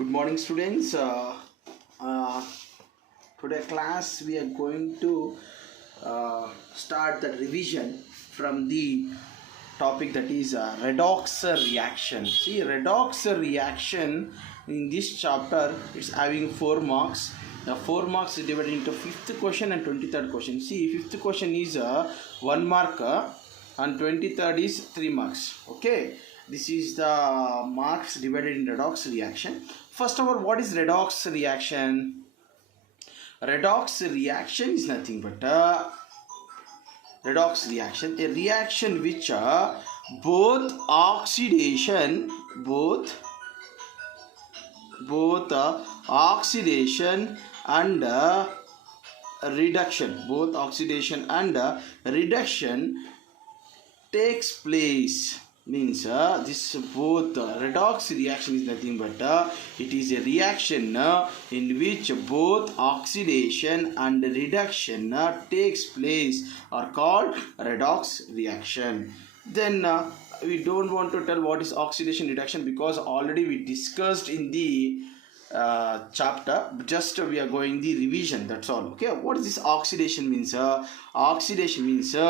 Good morning, students. Uh, Today class we are going to start the revision from the topic that is redox reaction. See, redox reaction in this chapter is having 4 marks. The 4 marks is divided into 5th question and 23rd question. See, 5th question is 1 mark and 23rd is 3 marks. Okay, this is the marks divided in redox reaction. First of all, what is redox reaction? Redox reaction is nothing but redox reaction, a reaction which both oxidation oxidation and reduction takes place. Means this both redox reaction is nothing but it is a reaction in which both oxidation and reduction takes place are called redox reaction. Then we don't want to tell what is oxidation reduction because already we discussed in the chapter. Just we are going the revision, that's all. Okay, what is this oxidation means? Oxidation means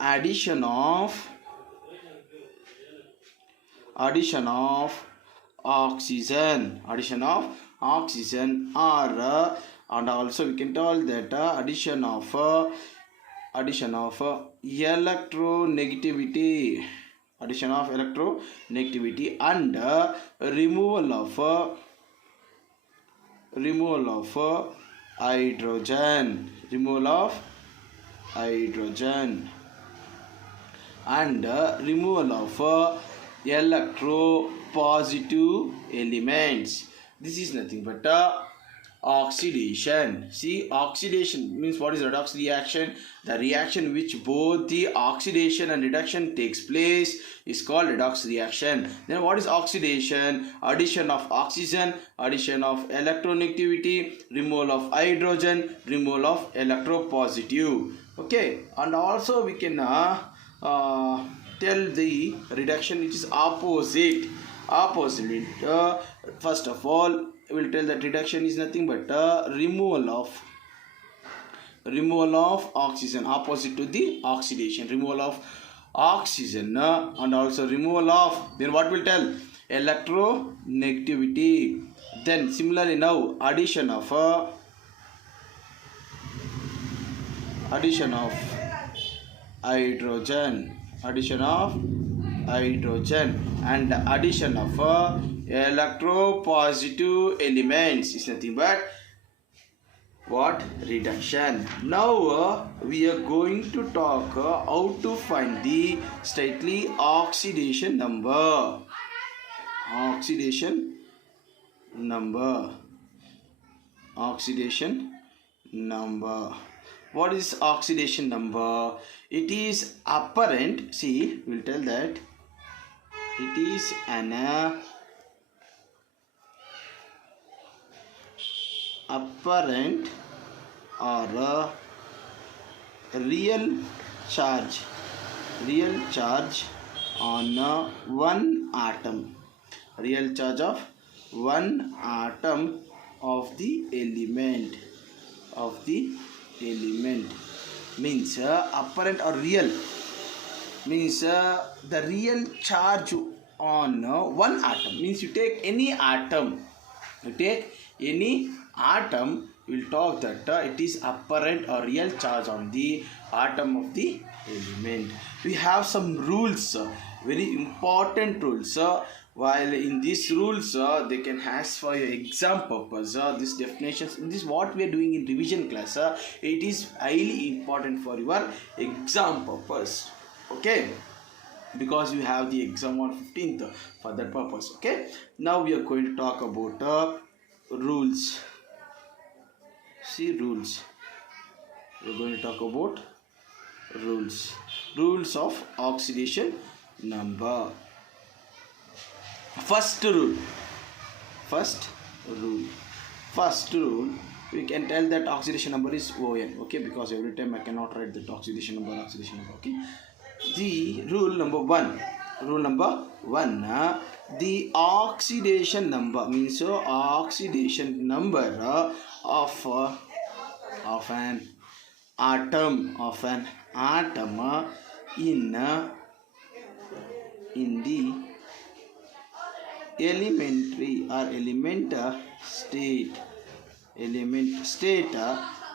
addition of oxygen or and also we can tell that addition of electronegativity and removal of hydrogen and removal of electropositive elements. This is nothing but oxidation. See, oxidation means what is redox reaction? The reaction which both the oxidation and reduction takes place is called redox reaction. Then what is oxidation? Addition of oxygen, addition of electronegativity, removal of hydrogen, removal of electropositive. Okay, and also we can tell the reduction which is opposite. First of all, we will tell that reduction is nothing but removal of oxygen, opposite to the oxidation. Removal of oxygen and also removal of, then what will tell? Electronegativity. Then similarly now addition of hydrogen and addition of electropositive elements is nothing but what? Reduction. Now we are going to talk how to find the stately oxidation number. Oxidation number. What is oxidation number? It is apparent. See, we'll tell that it is an apparent or real charge on one atom. Real charge of one atom of the element. Means apparent or real means the real charge on one atom. Means you take any atom, we'll talk that it is apparent or real charge on the atom of the element. We have some rules, very important rules. While in these rules they can ask for your exam purpose. These definitions, this what we are doing in revision class, it is highly important for your exam purpose. Okay, because you have the exam on 15th for that purpose. Okay, now we are going to talk about rules. See, rules. We are going to talk about rules of oxidation number. First rule, we can tell that oxidation number is ON. Okay, because every time I cannot write the oxidation number. Okay, the rule number one the oxidation number means oxidation number of an atom in the elementary or element state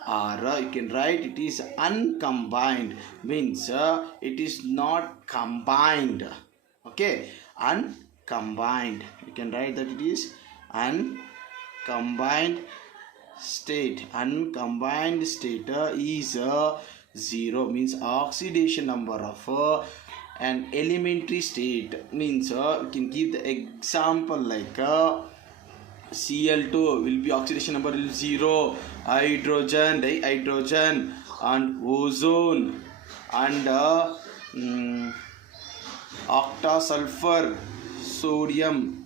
or you can write it is uncombined, means it is not combined. Okay, uncombined, you can write that it is uncombined state. Uncombined state is 0, means oxidation number of an elementary state, means you can give the example like Cl2 will be oxidation number will 0, hydrogen, dihydrogen, and ozone, and octasulfur, sodium,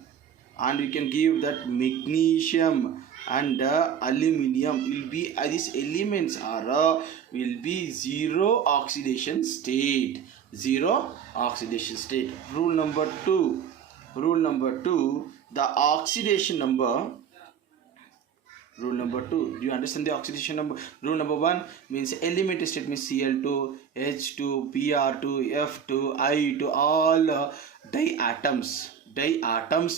and you can give that magnesium and aluminium will be these elements are will be 0 oxidation state. 0 oxidation state. Rule number 2, the oxidation number. Rule number 2, do you understand the oxidation number? Rule number 1 means elementary state means Cl2, H2, Br2, F2, I2, all diatoms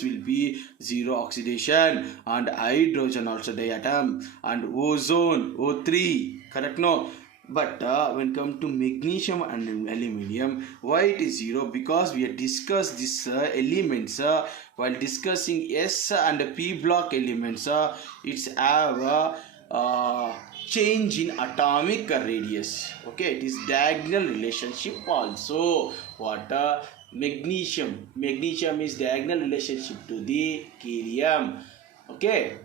will be 0 oxidation, and hydrogen also diatom, and ozone O3, correct? No, but when come to magnesium and aluminium, why it is 0? Because we have discussed these elements while discussing S and P block elements. It's have a change in atomic radius. Okay, it is diagonal relationship also. What magnesium is diagonal relationship to the helium. Okay,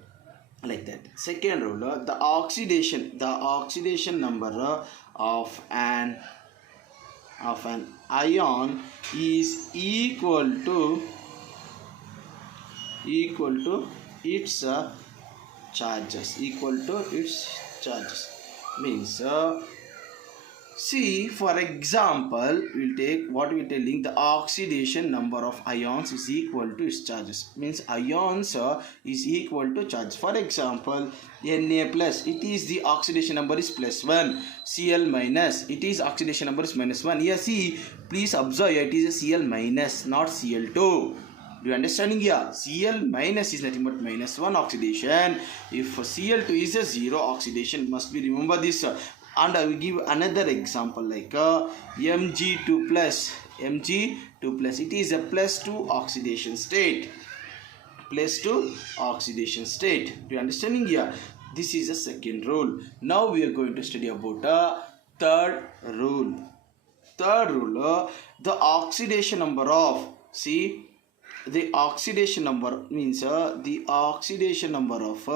like that. Second rule, the oxidation number of an ion is equal to its charges. Means see, for example, we'll take what we're telling, the oxidation number of ions is equal to its charges. Means ions is equal to charge. For example, Na plus, it is the oxidation number is +1. Cl minus, it is oxidation number is -1. Here see, please observe, it is a Cl minus, not Cl2. Do you understanding here? Cl minus is nothing but -1 oxidation. If Cl2 is a 0 oxidation, must be remember this. And I will give another example like Mg2 plus. It is a +2 oxidation state. +2 oxidation state. Do you understanding here? This is the second rule. Now we are going to study about third rule. The oxidation number of, see, the oxidation number means the oxidation number of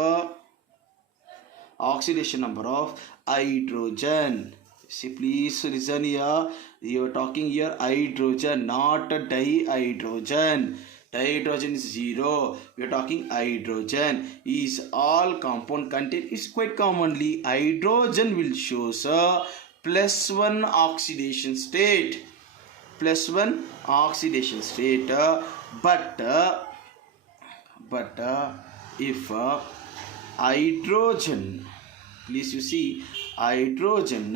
hydrogen. See, please listen here. You are talking here hydrogen, not dihydrogen. Dihydrogen is 0. We are talking hydrogen. Is all compound content is quite commonly hydrogen will show +1 oxidation state. +1 oxidation state. But if hydrogen, please you see, hydrogen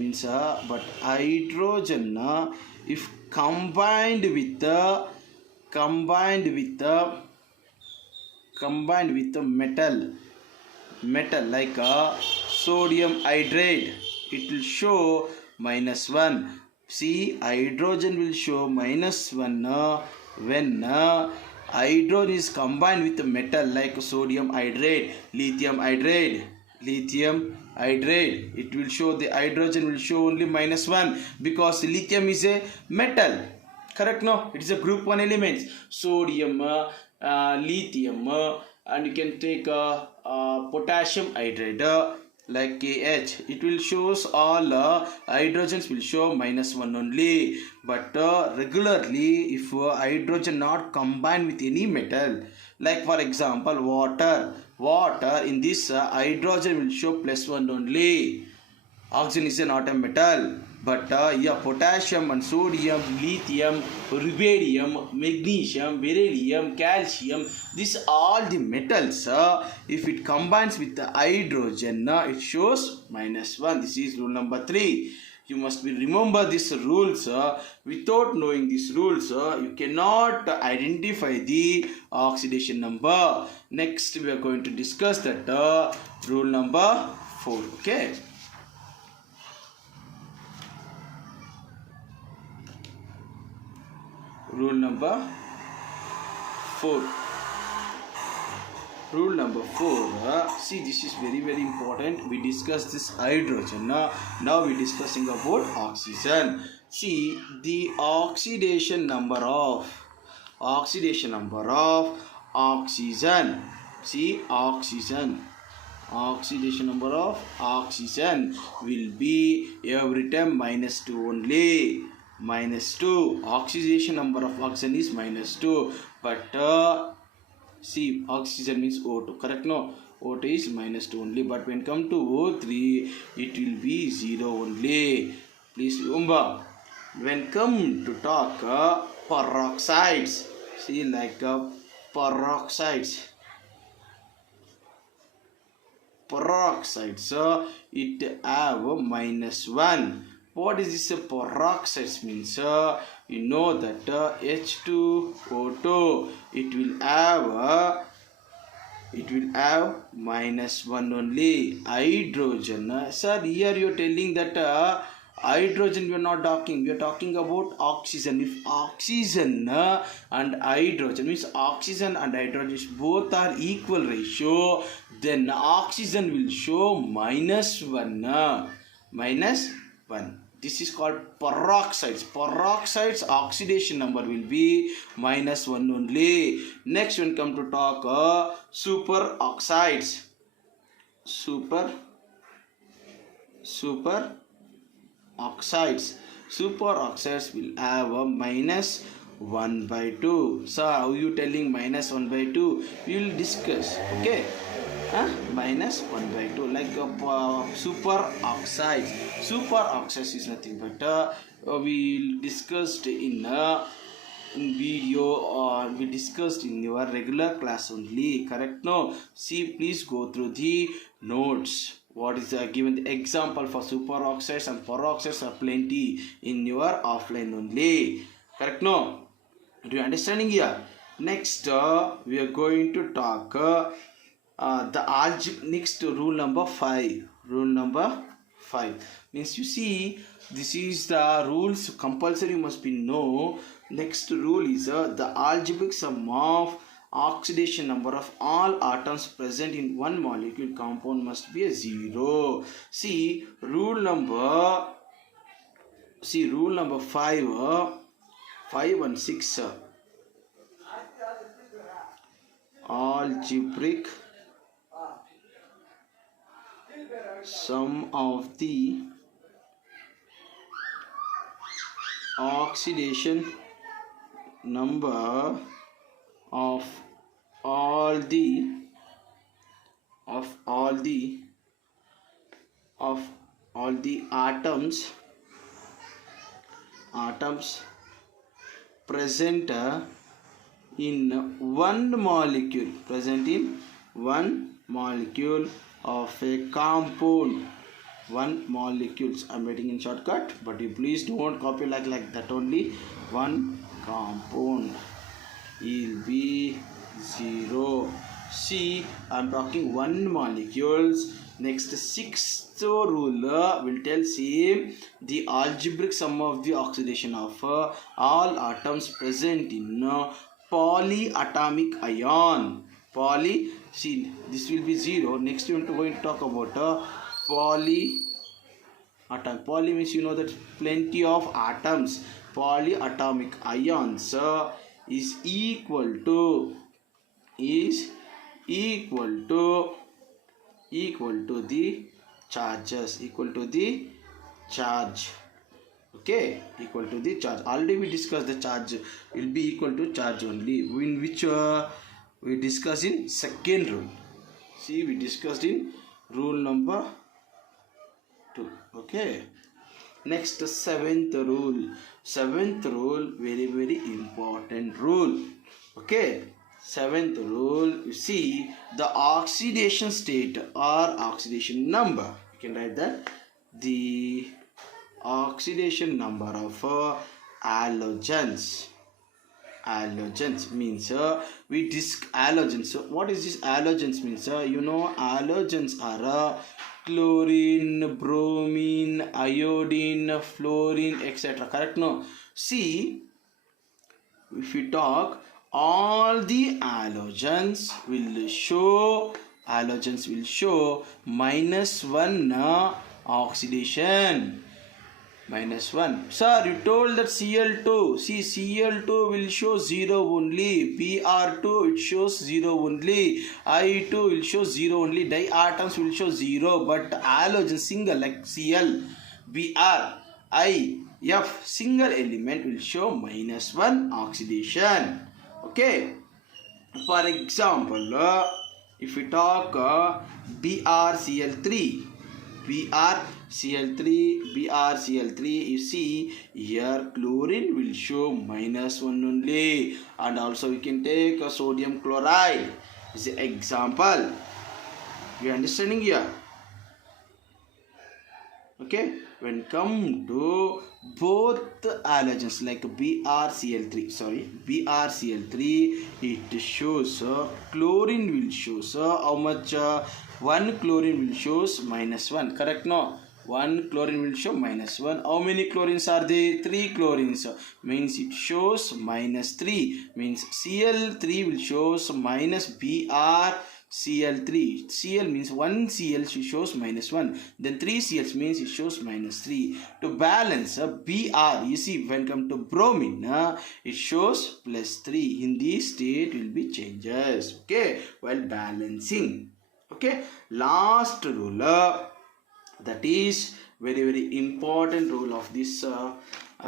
means but hydrogen if combined with the metal like sodium hydrate, it will show -1. See, hydrogen will show -1 when hydrogen is combined with metal like sodium hydrate, lithium hydrate. It will show, the hydrogen will show only -1 because lithium is a metal. Correct? No, it is a group 1 element. Sodium, lithium, and you can take potassium hydrate like KH. It will shows all hydrogens will show -1 only. But regularly, if hydrogen not combined with any metal, like for example water, in this hydrogen will show +1 only. Oxygen is not a metal. But yeah, potassium and sodium, lithium, rubidium, magnesium, beryllium, calcium, these all the metals, if it combines with the hydrogen, it shows -1. This is rule number 3. You must be remember these rules. Without knowing these rules, you cannot identify the oxidation number. Next, we are going to discuss that rule number 4. Okay. Rule number 4. Rule number 4. See, this is very important. We discussed this hydrogen. Now we discussing about oxygen. See, the oxidation number of oxygen. See, oxidation number of oxygen will be every time -2 only. -2. Oxidation number of oxygen is -2. But see, oxygen means O2. Correct? No? O2 is -2 only. But when come to O3, it will be 0 only. Please remember. When come to talk peroxides, see, like peroxides, it have -1. What is this peroxides means? You know that H2O2, it will have -1 only. Hydrogen, sir, here you are telling that hydrogen we are not talking. We are talking about oxygen. If oxygen and hydrogen means oxygen and hydrogen both are equal ratio, then oxygen will show -1. -1. This is called peroxides. Peroxides oxidation number will be -1 only. Next, when come to talk superoxides. Superoxides will have a -1/2. So how you telling -1/2? We will discuss. Okay. -1/2, like superoxides. Superoxides is nothing but we discussed in video, or we discussed in your regular class only. Correct? No. See, please go through the notes. What is given the example for superoxides and peroxides are plenty in your offline only. Correct? No. Do you understanding here? Next, we are going to talk next rule number 5. Rule number 5 means, you see, this is the rules compulsory must be know. Next rule is the algebraic sum of oxidation number of all atoms present in one molecule compound must be a 0. See, rule number 5 and 6. Algebraic sum of the oxidation number of all the atoms present in one molecule of a compound. One molecules, I'm writing in shortcut, but you please don't copy like that only. One compound will be 0. See, I'm talking one molecules. Next, 6th rule will tell same the algebraic sum of the oxidation of all atoms present in polyatomic ion. See, this will be 0. Next, we are going to talk about polyatom. Poly means, you know, that plenty of atoms. Polyatomic ions is equal to the charges. Okay, equal to the charge. Already we discussed the charge will be equal to charge only, in which we discussed in second rule. See, we discussed in rule number 2. Okay, Next, seventh rule. Seventh rule, very very important rule. Okay, seventh rule, you see the oxidation state or oxidation number. You can write that the oxidation number of halogens. Halogens means we halogens. So what is this halogens means? Halogens are chlorine, bromine, iodine, fluorine, etc. Correct? No. See, if we talk, all the halogens will show -1 oxidation. -1. Sir, you told that Cl2. See, Cl2 will show 0 only. Br2 it shows 0 only. I2 will show 0 only. Diatoms will show 0. But halogen single like Cl, Br, I, F single element will show -1 oxidation. Okay. For example, if we talk BrCl3. BrCl3, you see here chlorine will show -1 only, and also we can take a sodium chloride is an example. You understanding here? Okay, when come to both halogens like BrCl3, it shows chlorine will shows how much? 1 chlorine will shows -1. Correct? No, 1 chlorine will show -1. How many chlorines are there? 3 chlorines. Means it shows -3. Means Cl3 will shows -BrCl3. Cl means 1 Cl shows -1. Then 3 Cl means it shows -3. To balance Br, you see when come to bromine, it shows +3. In this state will be changes. Okay, while balancing. Okay, last rule, that is very very important rule of this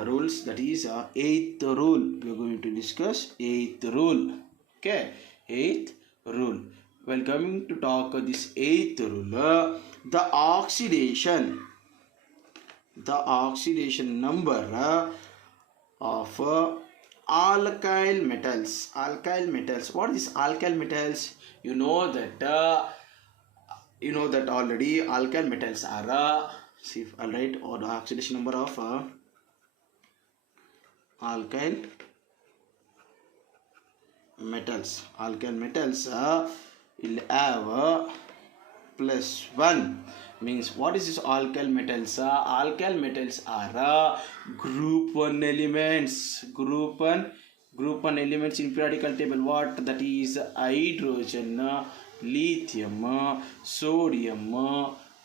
rules, that is eighth rule. We are going to discuss eighth rule. Okay, eighth rule. Well, coming to talk this eighth rule, the oxidation number of alkyl metals. Alkyl metals. What is alkyl metals? You know that already. Alkyl metals are alright, or the oxidation number of alkyl metals. Alkyl metals will have +1. Means what is this alkyl metals? Alkyl metals are group 1 elements. Group 1 elements in periodical table. What? That is hydrogen, lithium, sodium,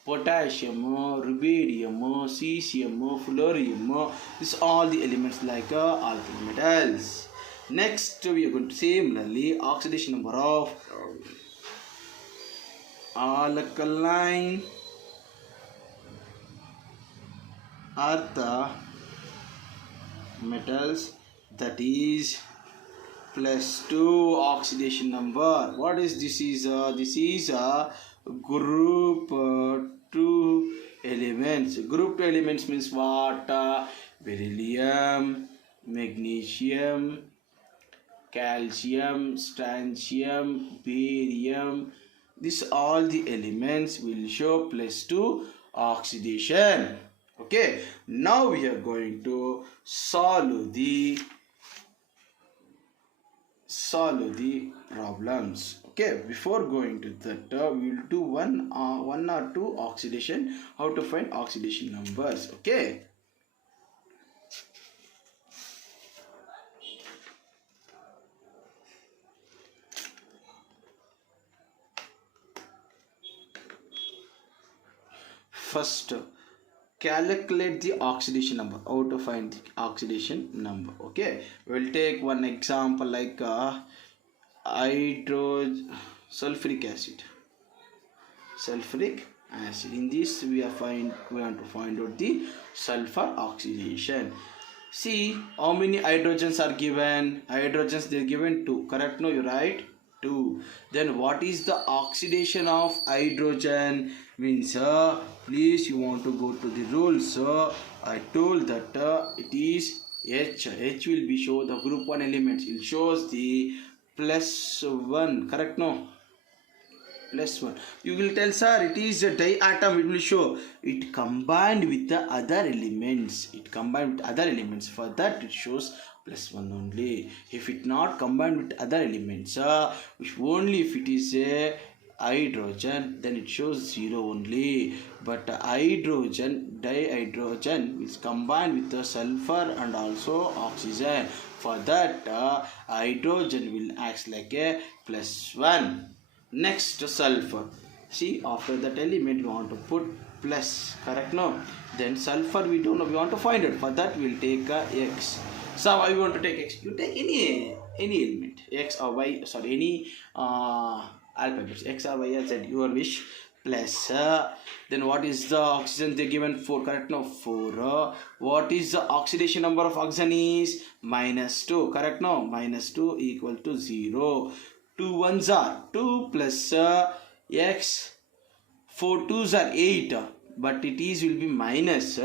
potassium, rubidium, cesium, fluorium. These are all the elements like alkyl metals. Next, we are going to similarly oxidation number of alkaline earth metals, that is +2 oxidation number. What is this? This is a group 2 elements. Group 2 elements means what? Beryllium, magnesium, calcium, strontium, barium. These all the elements will show +2 oxidation. Okay, now we are going to solve the problems. Okay, before going to that, we will do one or two oxidation. How to find oxidation numbers? Okay. First, calculate the oxidation number. How to find the oxidation number? Okay, we'll take one example like sulfuric acid. In this we want to find out the sulfur oxidation. See how many hydrogens are given. Hydrogens, they are given 2. Correct? No, you write 2. Then what is the oxidation of hydrogen? means please you want to go to the rules. I told that it is H will be show the group 1 elements. It shows the +1, correct? No, +1. You will tell, sir, it is a diatom. It will show it combined with the other elements. It combined with other elements. For that it shows +1 only. If it not combined with other elements, if only if it is a hydrogen, then it shows 0 only. But hydrogen, dihydrogen is combined with the sulfur and also oxygen. For that hydrogen will act like a +1. Next, sulfur. See, after that element we want to put plus, correct? No, then sulfur we don't know, we want to find it. For that we will take X. So why we want to take X? You take any element, X or Y, sorry, any alphabets, X or Y or Z, your wish, plus then what is the oxygen they given? 4, correct? No, 4. What is the oxidation number of oxygen is -2, correct? No, -2 equal to 0. 2 ones are 2 plus X, 4 twos are 8, but it is will be minus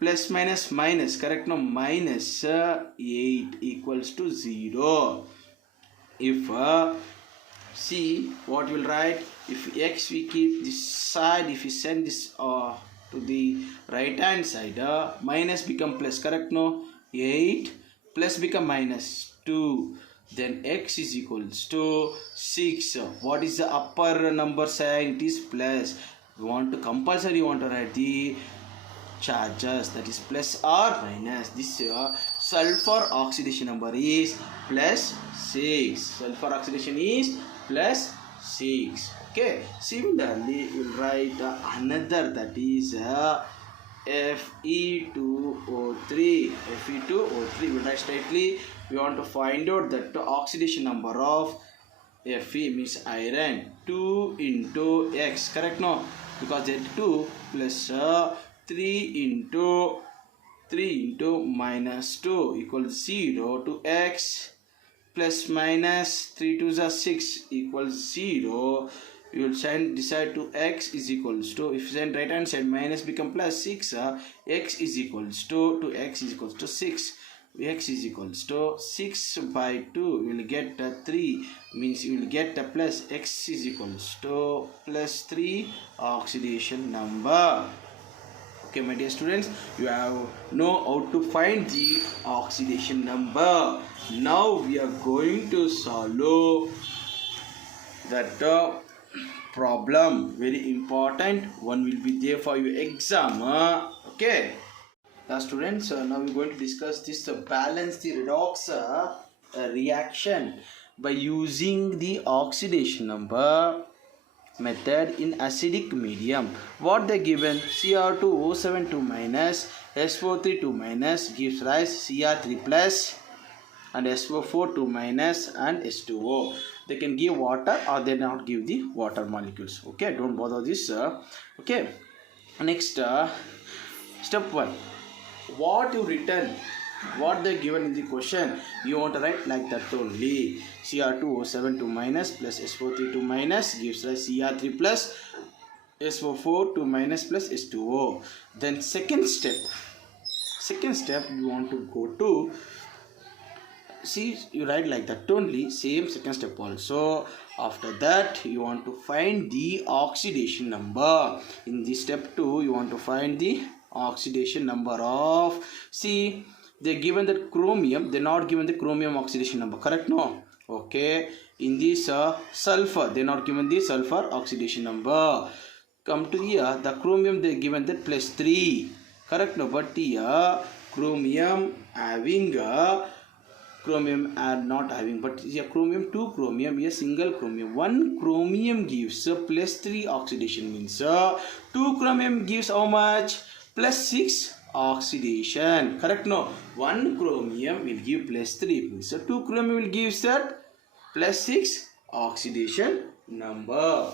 plus minus minus, correct? No, minus 8 equals to 0. If see what will write, if X we keep this side, if we send this to the right hand side, minus become plus, correct? No, 8 plus become -2. Then X is equals to 6. What is the upper number sign? It is plus. We want to compulsory, you want to write the charges, that is plus or minus. This sulfur oxidation number is +6. Sulfur oxidation is +6. Okay. Similarly, we will write another, that is Fe2O3. Fe2O3 we will write straightly. We want to find out that the oxidation number of Fe means iron, 2 into X, correct? No, because that 2 plus 3 into -2 equals 0 to X plus minus 3 2s are 6 equals 0. You will decide to X is equals to, if you send right hand side, minus become +6, X is equals to X is equals to 6. X is equals to 6 by 2, you will get 3, means you will get a plus. X is equals to +3 oxidation number. Okay, my dear students, you have know how to find the oxidation number. Now we are going to solve that problem, very important one, will be there for your exam. Okay. Now students, now we are going to discuss this balance the redox reaction by using the oxidation number method in acidic medium. What they given? Cr2O72 minus SO32 minus gives rise Cr3 plus and SO42 minus and H2O. They can give water or they not give the water molecules. Okay, don't bother this. Okay, next step 1. What you written, what they given in the question, you want to write like that only. Cr2O72 minus plus SO32 minus gives rise Cr3 plus SO42 minus plus H2O. Then second step you want to go to, see, you write like that only, same second step also. After that you want to find the oxidation number. In this step 2 you want to find the oxidation number of, see, they given the chromium, they not given the chromium oxidation number, correct? No, okay. In this sulfur, they not given the sulfur oxidation number. Come to here, the chromium they given that +3, correct? No, but here chromium having chromium are not having, but here chromium, 2 chromium, here single chromium, 1 chromium gives +3 oxidation, means 2 chromium gives how much? +6 oxidation, correct? No, 1 chromium will give +3, means 2 chromium will give that +6 oxidation number.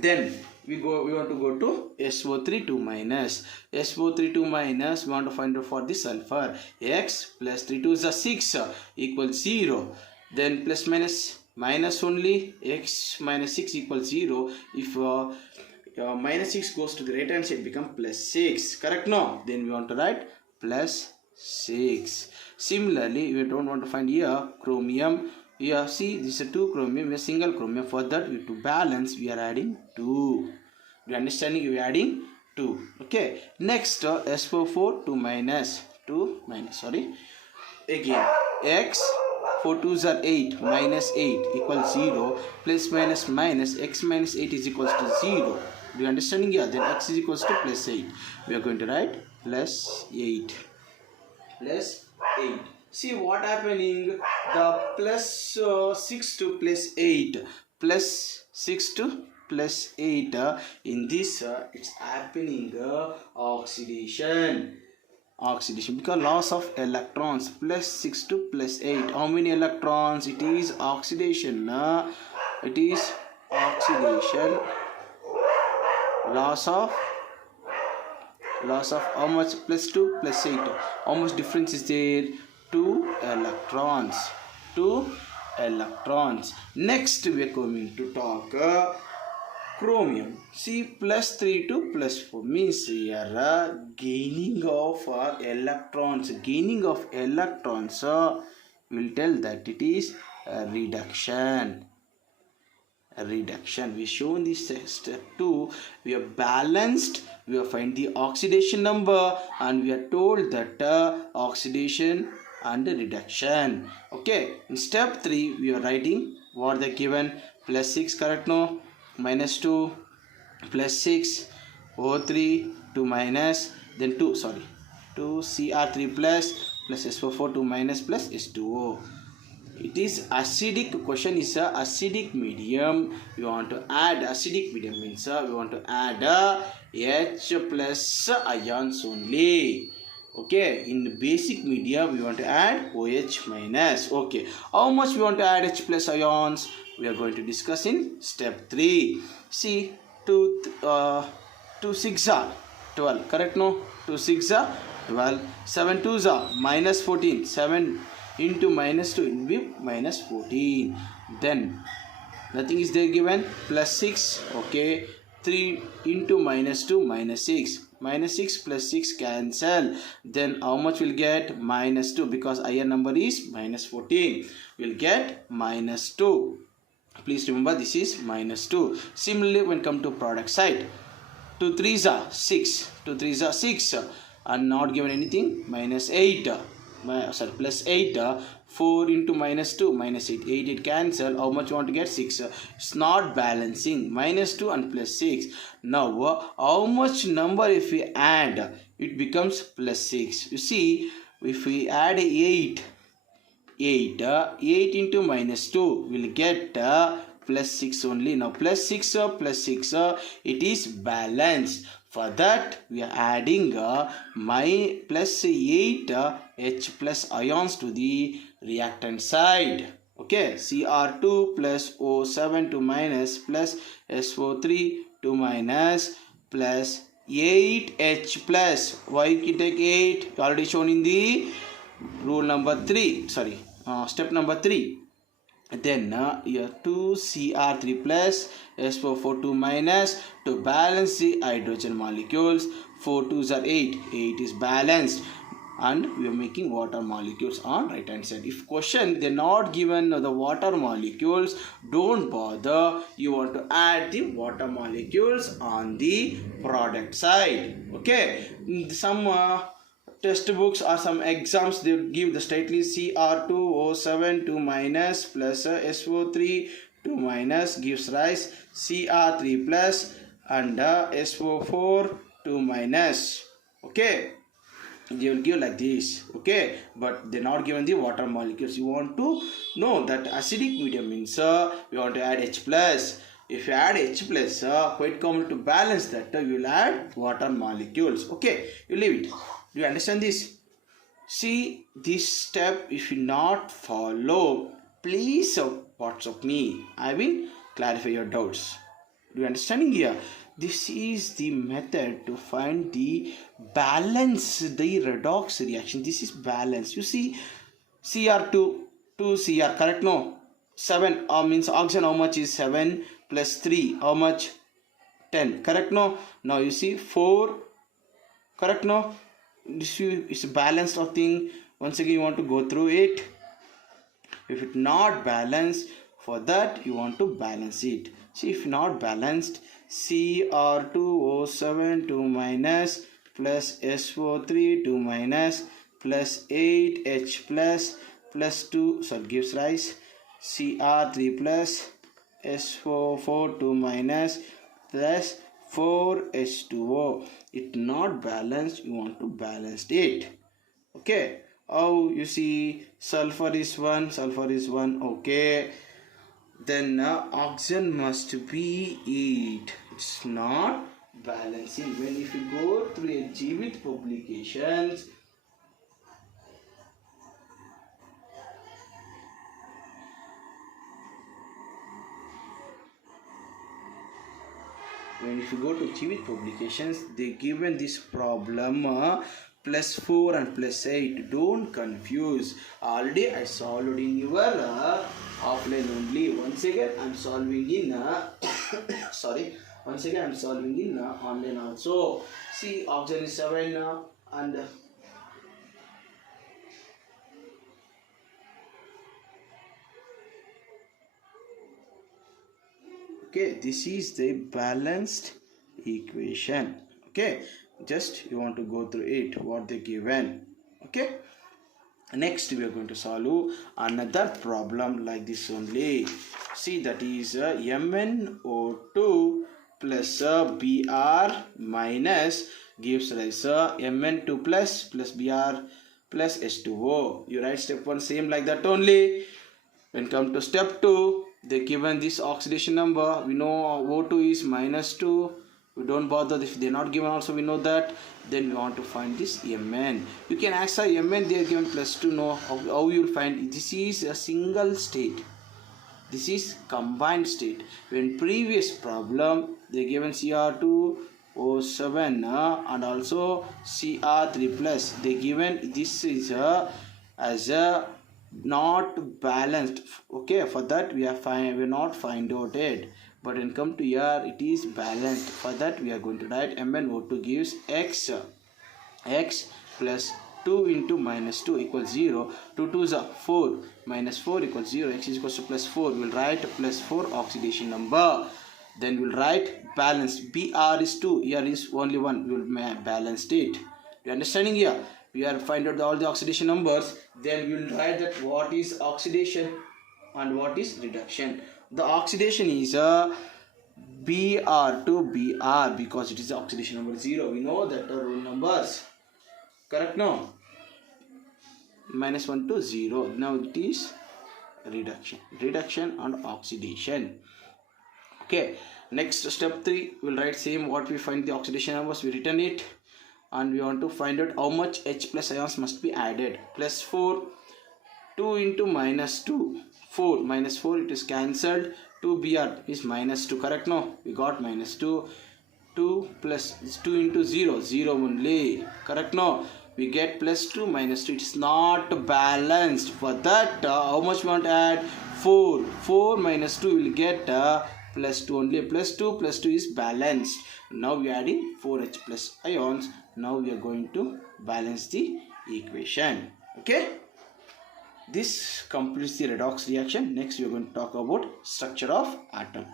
Then we want to go to SO32 minus. SO32 minus, we want to find out for the sulfur. X plus 3 2 is a 6 equals 0. Then plus minus only, X minus 6 equals 0. If minus 6 goes to the right hand side, become plus 6. Correct? No? Then we want to write plus 6. Similarly, we don't want to find here chromium. Here, see, this is a 2 chromium, a single chromium. For that, we to balance, we are adding 2. We are understanding, we are adding 2. Okay. Next, S44 2 minus. Again, x 4 2s are 8 minus 8 equals 0. Plus minus minus x minus 8 is equals to 0. Do you understanding here? Then x is equals to plus 8. We are going to write plus 8. Plus 8. See what happening? The plus 6 to plus 8. Plus 6 to plus 8. In this, it's happening oxidation. Oxidation because loss of electrons. Plus 6 to plus 8. How many electrons? It is oxidation. It is oxidation. Loss of how much? Plus 2 plus 8. How much difference is there? 2 electrons. 2 electrons. Next we are going to talk chromium. See, plus 3 to plus 4 means here gaining of electrons. Gaining of electrons will tell that it is reduction. Reduction. We shown this step 2. We have balanced. We have find the oxidation number and we are told that oxidation and reduction. Okay. In step 3 we are writing what they given. Plus 6, correct? No. Minus 2 plus 6 O3 2 minus then 2 Cr3 plus SO4 2 minus plus S2O. It is acidic. Question is a acidic medium. We want to add acidic medium means we want to add H plus ions only. Okay, in basic medium we want to add OH minus. Okay, how much we want to add H plus ions? We are going to discuss in step 3. See, 2 6 are 12. Correct? No? 2 6 are 12. 7 2s are minus 14. 7 into minus 2 will be minus 14. Then nothing is there given. Plus 6. Okay. 3 into minus 2 minus 6. Minus 6 plus 6 cancel. Then how much will get? Minus 2 because higher number is minus 14. We'll get minus 2. Please remember this is minus 2. Similarly, when come to product side, 2 3s are 6. 2 3s are 6 and not given anything. Minus 8. Plus 8. 4 into minus 2 minus 8. 8 it cancel. How much you want to get? 6. It's not balancing. Minus 2 and plus 6. Now, how much number if we add? It becomes plus 6. You see, if we add 8 into minus 2 will get plus 6 only. Now plus 6 it is balanced. For that we are adding my plus 8 H plus ions to the reactant side. Okay, Cr2 plus O7 2 minus plus SO3 2 minus plus 8H plus. Why you take 8? Already shown in the rule number 3. Step number 3. Then here 2 Cr3 plus SO4 2 minus to balance the hydrogen molecules. 4 2s are 8. 8 is balanced. And we are making water molecules on right hand side. If question they're not given the water molecules, don't bother. You want to add the water molecules on the product side. Okay. Some textbooks or some exams they give the straightly Cr2O7 2 minus plus SO3 2 minus gives rise Cr3 plus and SO4 2 minus. Okay. They will give like this. Okay, but they're not given the water molecules. You want to know that acidic medium means we want to add H plus. If you add H plus, quite common to balance that you will add water molecules. Okay, you leave it. Do you understand this? See this step. If you not follow, please WhatsApp me. I will clarify your doubts. Do you understanding here? This is the method to find the balance, the redox reaction. This is balance. You see, Cr2, 2 Cr, correct? No, 7 means oxygen. How much is 7 plus 3? How much? 10. Correct? No. Now you see 4. Correct? No. This is a balanced of thing. Once again you want to go through it. If it not balanced, for that you want to balance it. See, if not balanced, Cr2O7 2 minus plus SO3 2 minus plus 8H plus 2, so it gives rise Cr3 plus SO4 2 minus plus 4H2O. It not balanced, you want to balance it. Okay. Oh, you see sulfur is 1, okay. Then oxygen must be 8. It's not balancing. When if you go through a Jeevit publications, they given this problem plus 4 and plus 8. Don't confuse. Already I solved in your offline only. Once again I am solving in online also. See, oxygen is 7 and okay, this is the balanced equation. Okay, just you want to go through it, what they given. Okay, next we are going to solve another problem like this only. See, that is MnO2 plus Br minus gives rise Mn2 plus Br plus H2O. You write step 1 same like that only. When come to step 2, they given this oxidation number. We know O2 is -2. We don't bother if they're not given also, we know that. Then we want to find this Mn. You can ask Mn, they are given +2. No, how you will find? This is a single state. This is combined state. When previous problem they given Cr2O7 and also Cr3 plus, they given this is as a not balanced. Okay, for that we are not find out it. But when come to here, it is balanced. For that we are going to write MnO2 gives x plus 2 into -2 equals 0. 2 2s are 4, -4 equals 0. X is equals to +4. We will write +4 oxidation number. Then we will write balanced. Br is 2, here is only 1. We will balance it. You understanding here? We are find out all the oxidation numbers. Then we will write that what is oxidation and what is reduction. The oxidation is Br to Br because it is the oxidation number 0. We know that the rule numbers. Correct? No? -1 to 0. Now it is reduction and oxidation. Okay. Next step 3. We will write same what we find the oxidation numbers. We written it. And we want to find out how much H plus ions must be added. +4, 2 into -2, 4, -4 it is cancelled. 2 Br is -2, correct? No, we got -2. 2 plus 2 into 0, 0 only, correct? No, we get +2 -2. It is not balanced. For that, how much we want to add? 4. 4 -2 will get +2 only. +2 is balanced. Now we are adding 4H plus ions. Now we are going to balance the equation. Okay, this completes the redox reaction. Next we are going to talk about structure of atom.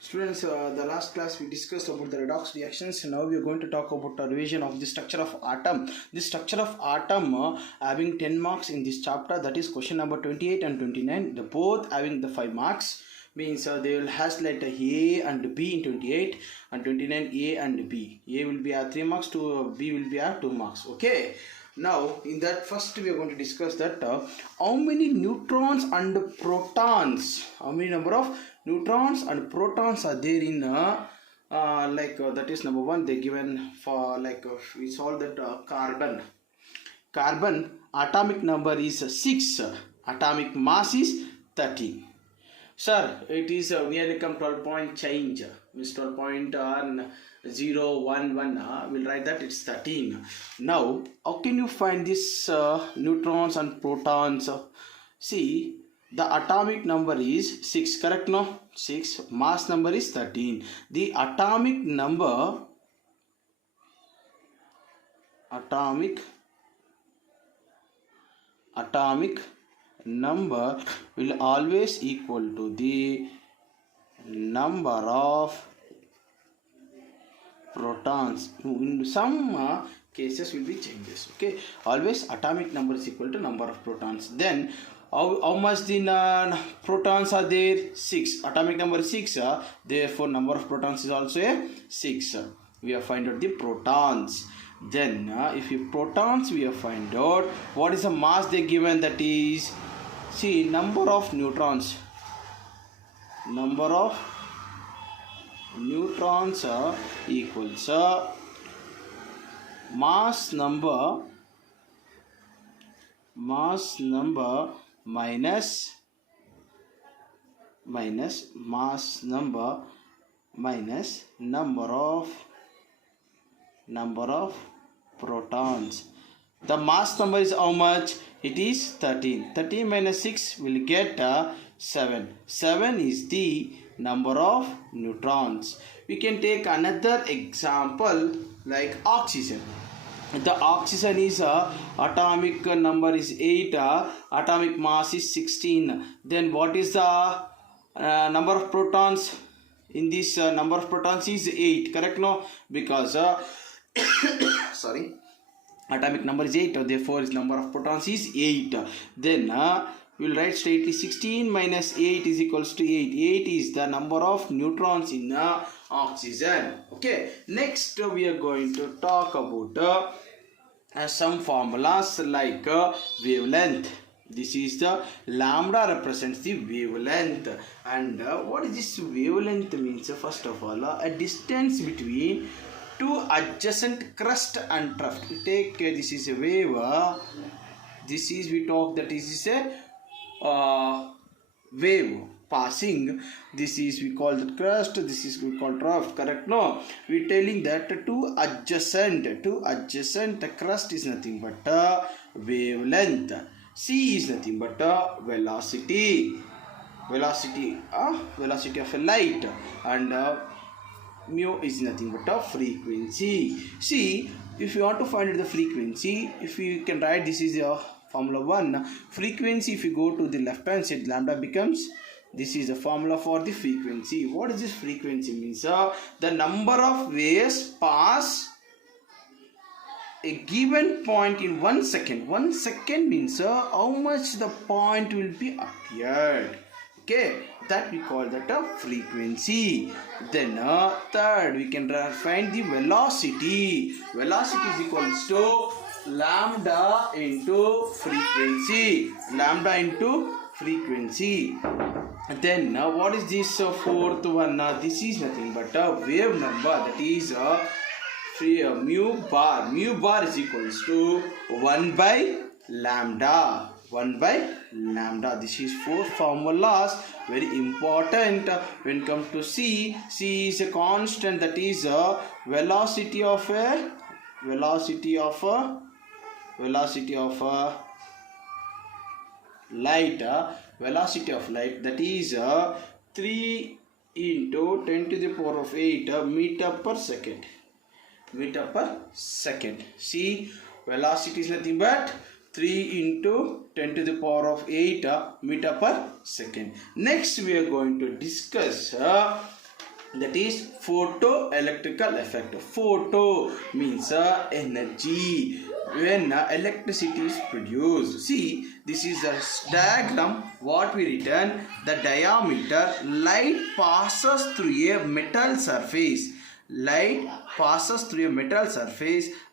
Students, the last class we discussed about the redox reactions. Now we are going to talk about a revision of the structure of atom. This structure of atom having 10 marks in this chapter, that is question number 28 and 29. The both having the 5 marks. Means they will has letter A and B in 28 and 29 A and B. A will be at 3 marks, B will be at 2 marks. Okay. Now in that first we are going to discuss that how many neutrons and protons, how many number of neutrons and protons are there in that is number 1. They given for we solve that carbon atomic number is 6, atomic mass is 13. Sir, it is nearly come 12 point change. Means 12 point 0, 1, 1. We'll write that it's 13. Now, how can you find this neutrons and protons? See, The atomic number is 6, correct? No? 6. Mass number is 13. The atomic number will always equal to the number of protons. In some cases will be changes. Okay, always atomic number is equal to number of protons. Then how much the protons are there? 6. Atomic number is 6. Therefore number of protons is also 6. We have find out the protons. Then if you protons we have find out what is the mass they given, that is, see, number of neutrons equals mass number minus mass number minus number of protons. The mass number is how much? It is 13. 13 minus 6 will get 7. 7 is the number of neutrons. We can take another example like oxygen. The oxygen is atomic number is 8, atomic mass is 16. Then what is the number of protons? In this number of protons is 8, correct? No, because sorry, atomic number is 8, therefore its number of protons is 8. Then we will write straightly 16 minus 8 is equals to 8. 8 is the number of neutrons in oxygen. Okay, next we are going to talk about some formulas like wavelength. This is the lambda represents the wavelength. And what is this wavelength means? First of all, a distance between two adjacent crust and trough. We take this is a wave. This is we talk that is a wave passing. This is we call the crust. This is we call trough. Correct? No. We telling that two adjacent crust is nothing but wavelength. C is nothing but velocity of a light, and mu is nothing but a frequency. See, if you want to find the frequency, if you can write this is a formula 1. Frequency, if you go to the left hand side, lambda becomes, this is the formula for the frequency. What is this frequency means? The number of waves pass a given point in 1 second. 1 second means how much the point will be appeared. Okay, that we call that a frequency. Then third, we can find the velocity. Velocity is equals to lambda into frequency. Then what is this fourth one? This is nothing but a wave number, that is mu bar. Mu bar is equals to 1 by lambda. This is 4 formulas, very important when it comes to C. C is a constant, that is velocity of light. Velocity of light, that is 3 into 10 to the power of 8 meter per second. See, velocity is nothing but 3 into 10 to the power of 8 meter per second. Next we are going to discuss that is photoelectrical effect. Photo means energy when electricity is produced. See, this is a diagram what we written. The diameter, light passes through a metal surface.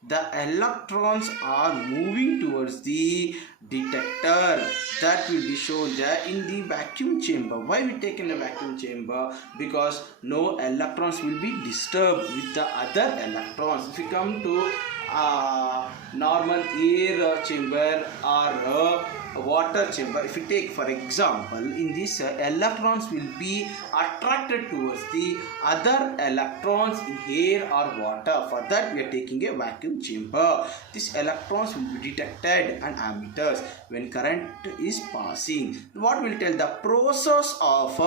The electrons are moving towards the detector. That will be shown there in the vacuum chamber. Why we take in a vacuum chamber? Because no electrons will be disturbed with the other electrons. If you come to normal air chamber or what water chamber, if you take for example, in this electrons will be attracted towards the other electrons in air or water. For that we are taking a vacuum chamber. These electrons will be detected and ammeters when current is passing. What will tell the process of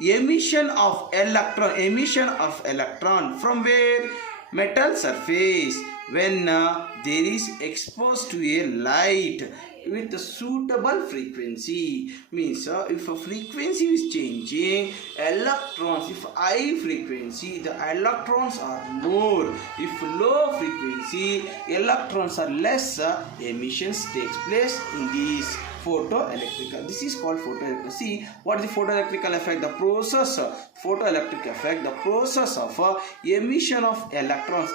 emission of electron from where? Metal surface. When there is exposed to a light with a suitable frequency, means if a frequency is changing, electrons, if high frequency, the electrons are more. If low frequency, electrons are less, emissions takes place in this photoelectrical. This is called photoelectrical. See what is the photoelectrical effect? The process photoelectric effect, the process of emission of electrons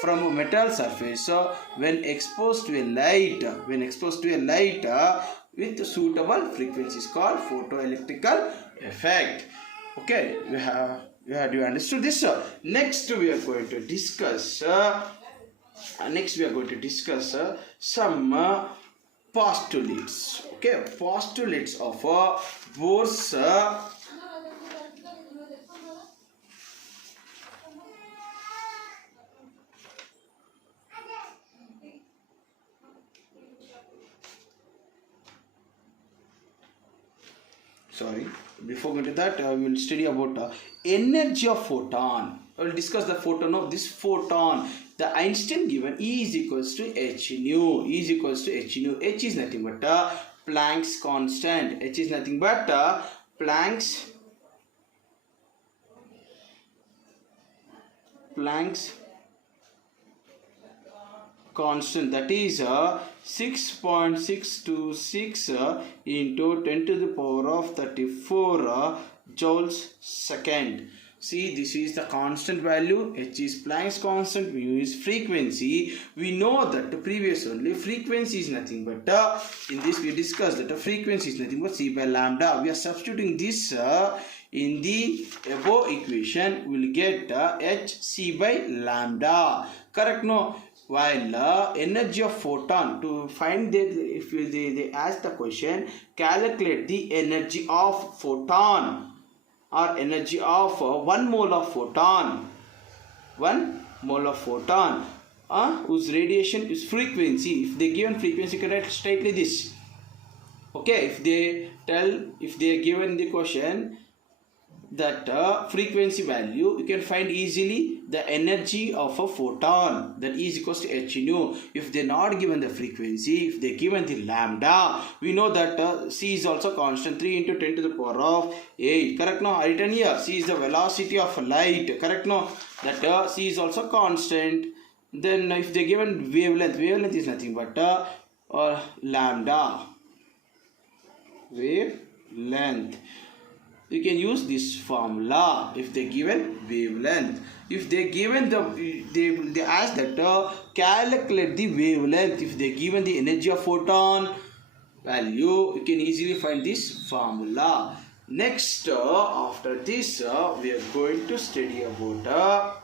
from a metal surface when exposed to a light, with suitable frequencies, called photoelectrical effect. Okay, you understood this. Next we are going to discuss some postulates. Okay, postulates of Bohr's before going to that, we will study about energy of photon. I will discuss the photon of this photon. The Einstein given E is equals to h nu. H is nothing but Planck's constant. H is nothing but Planck's constant, that is 6.626 into 10 to the power of 34 joules second. See, this is the constant value. H is Planck's constant, mu is frequency. We know that the previous only frequency is nothing but in this we discussed that the frequency is nothing but C by lambda. We are substituting this in the above equation. We will get H C by lambda. Correct? No? While energy of photon, to find that, if they ask the question, calculate the energy of photon or energy of 1 mole of photon, whose radiation is frequency. If they given frequency, you can write straightly this. Okay, if they are given the question that frequency value, you can find easily the energy of a photon, that is equals to h nu. If they are not given the frequency, if they are given the lambda, we know that c is also constant, 3 into 10 to the power of 8. Correct? No, I written here c is the velocity of light. Correct? No, that c is also constant. Then if they are given wavelength is nothing but lambda, wavelength. You can use this formula if they given wavelength. If they given they ask that calculate the wavelength. If they given the energy of photon value, you can easily find this formula. Next, after this, we are going to study about.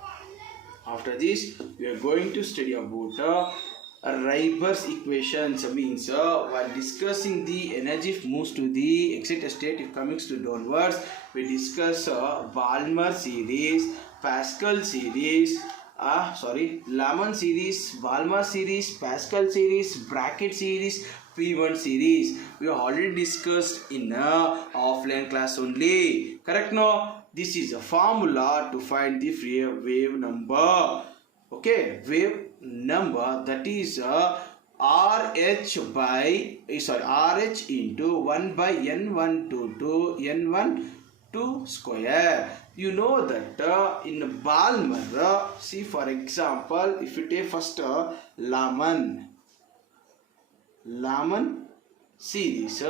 Reiber's equations. Means while discussing the energy moves to the excited state, if coming to downwards, we discuss Balmer series, Pascal series, Lamont series, Balmer series, Pascal series, bracket series, P1 series. We have already discussed in offline class only. Correct? No, this is a formula to find the free wave number. Okay, wave number, that is RH into 1 by N1 to N12 square. You know that in Balmer, see for example, if you take first Lamont series,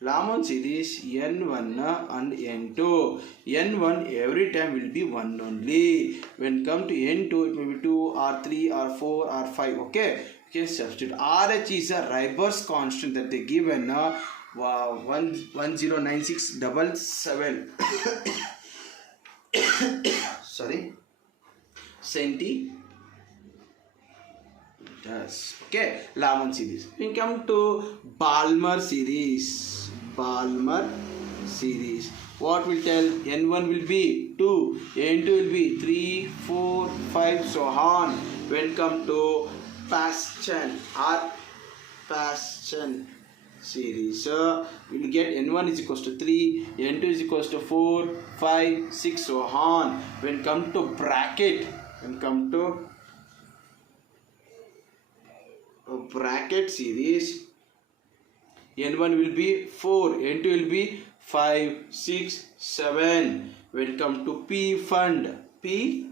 Lamont series N1 and N2. N1 every time will be 1 only. When come to N2, it may be 2 or 3 or 4 or 5. Okay, you can substitute. RH is a Reiber's constant that they given 109677. Sorry. centimeters. Okay, Lamont series. We come to Balmer series. Balmer series. What will tell? N1 will be 2, N2 will be 3, 4, 5, so on. When come to Paston or Paston series, we will get N1 is equals to 3, N2 is equals to 4, 5, 6, so on. When come to bracket, bracket series, N1 will be 4, N2 will be 5, 6, 7. When come to P fund series,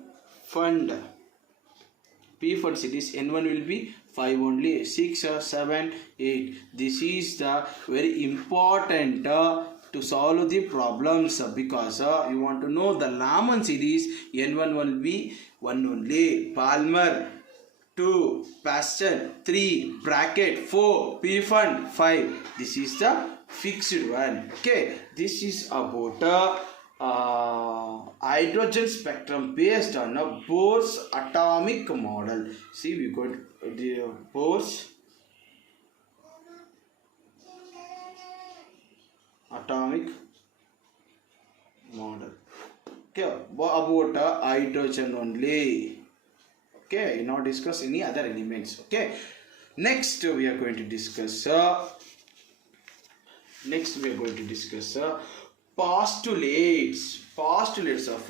N1 will be 5 only, 6, 7, 8. This is the very important to solve the problems because you want to know the Lamont series. N1 will be 1 only, Palmer 2, Paston 3, bracket 4, P fund 5. This is the fixed one. Okay, this is about hydrogen spectrum based on a Bohr's atomic model. See, we got the Bohr's atomic model. Okay, about hydrogen only. Okay, not discuss any other elements. Okay, next we are going to discuss postulates of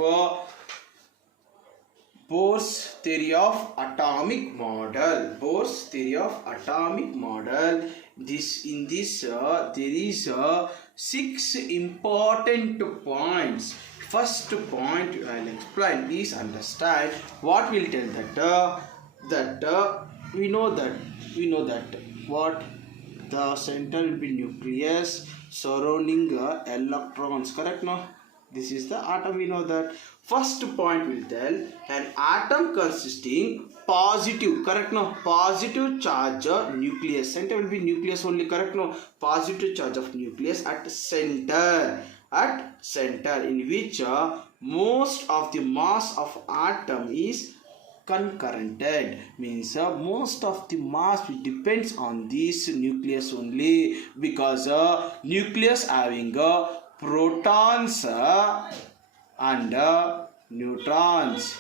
Bohr's theory of atomic model. In this there is 6 important points. First point I will explain. Please understand what will tell that we know that what the center will be nucleus surrounding electrons. Correct? No. This is the atom. We know that. First point will tell an atom consisting positive. Correct? No. Positive charge nucleus. Center will be nucleus only. Correct? No. Positive charge of nucleus at center. In which most of the mass of atom is concurrented, means most of the mass depends on this nucleus only, because nucleus having protons and neutrons.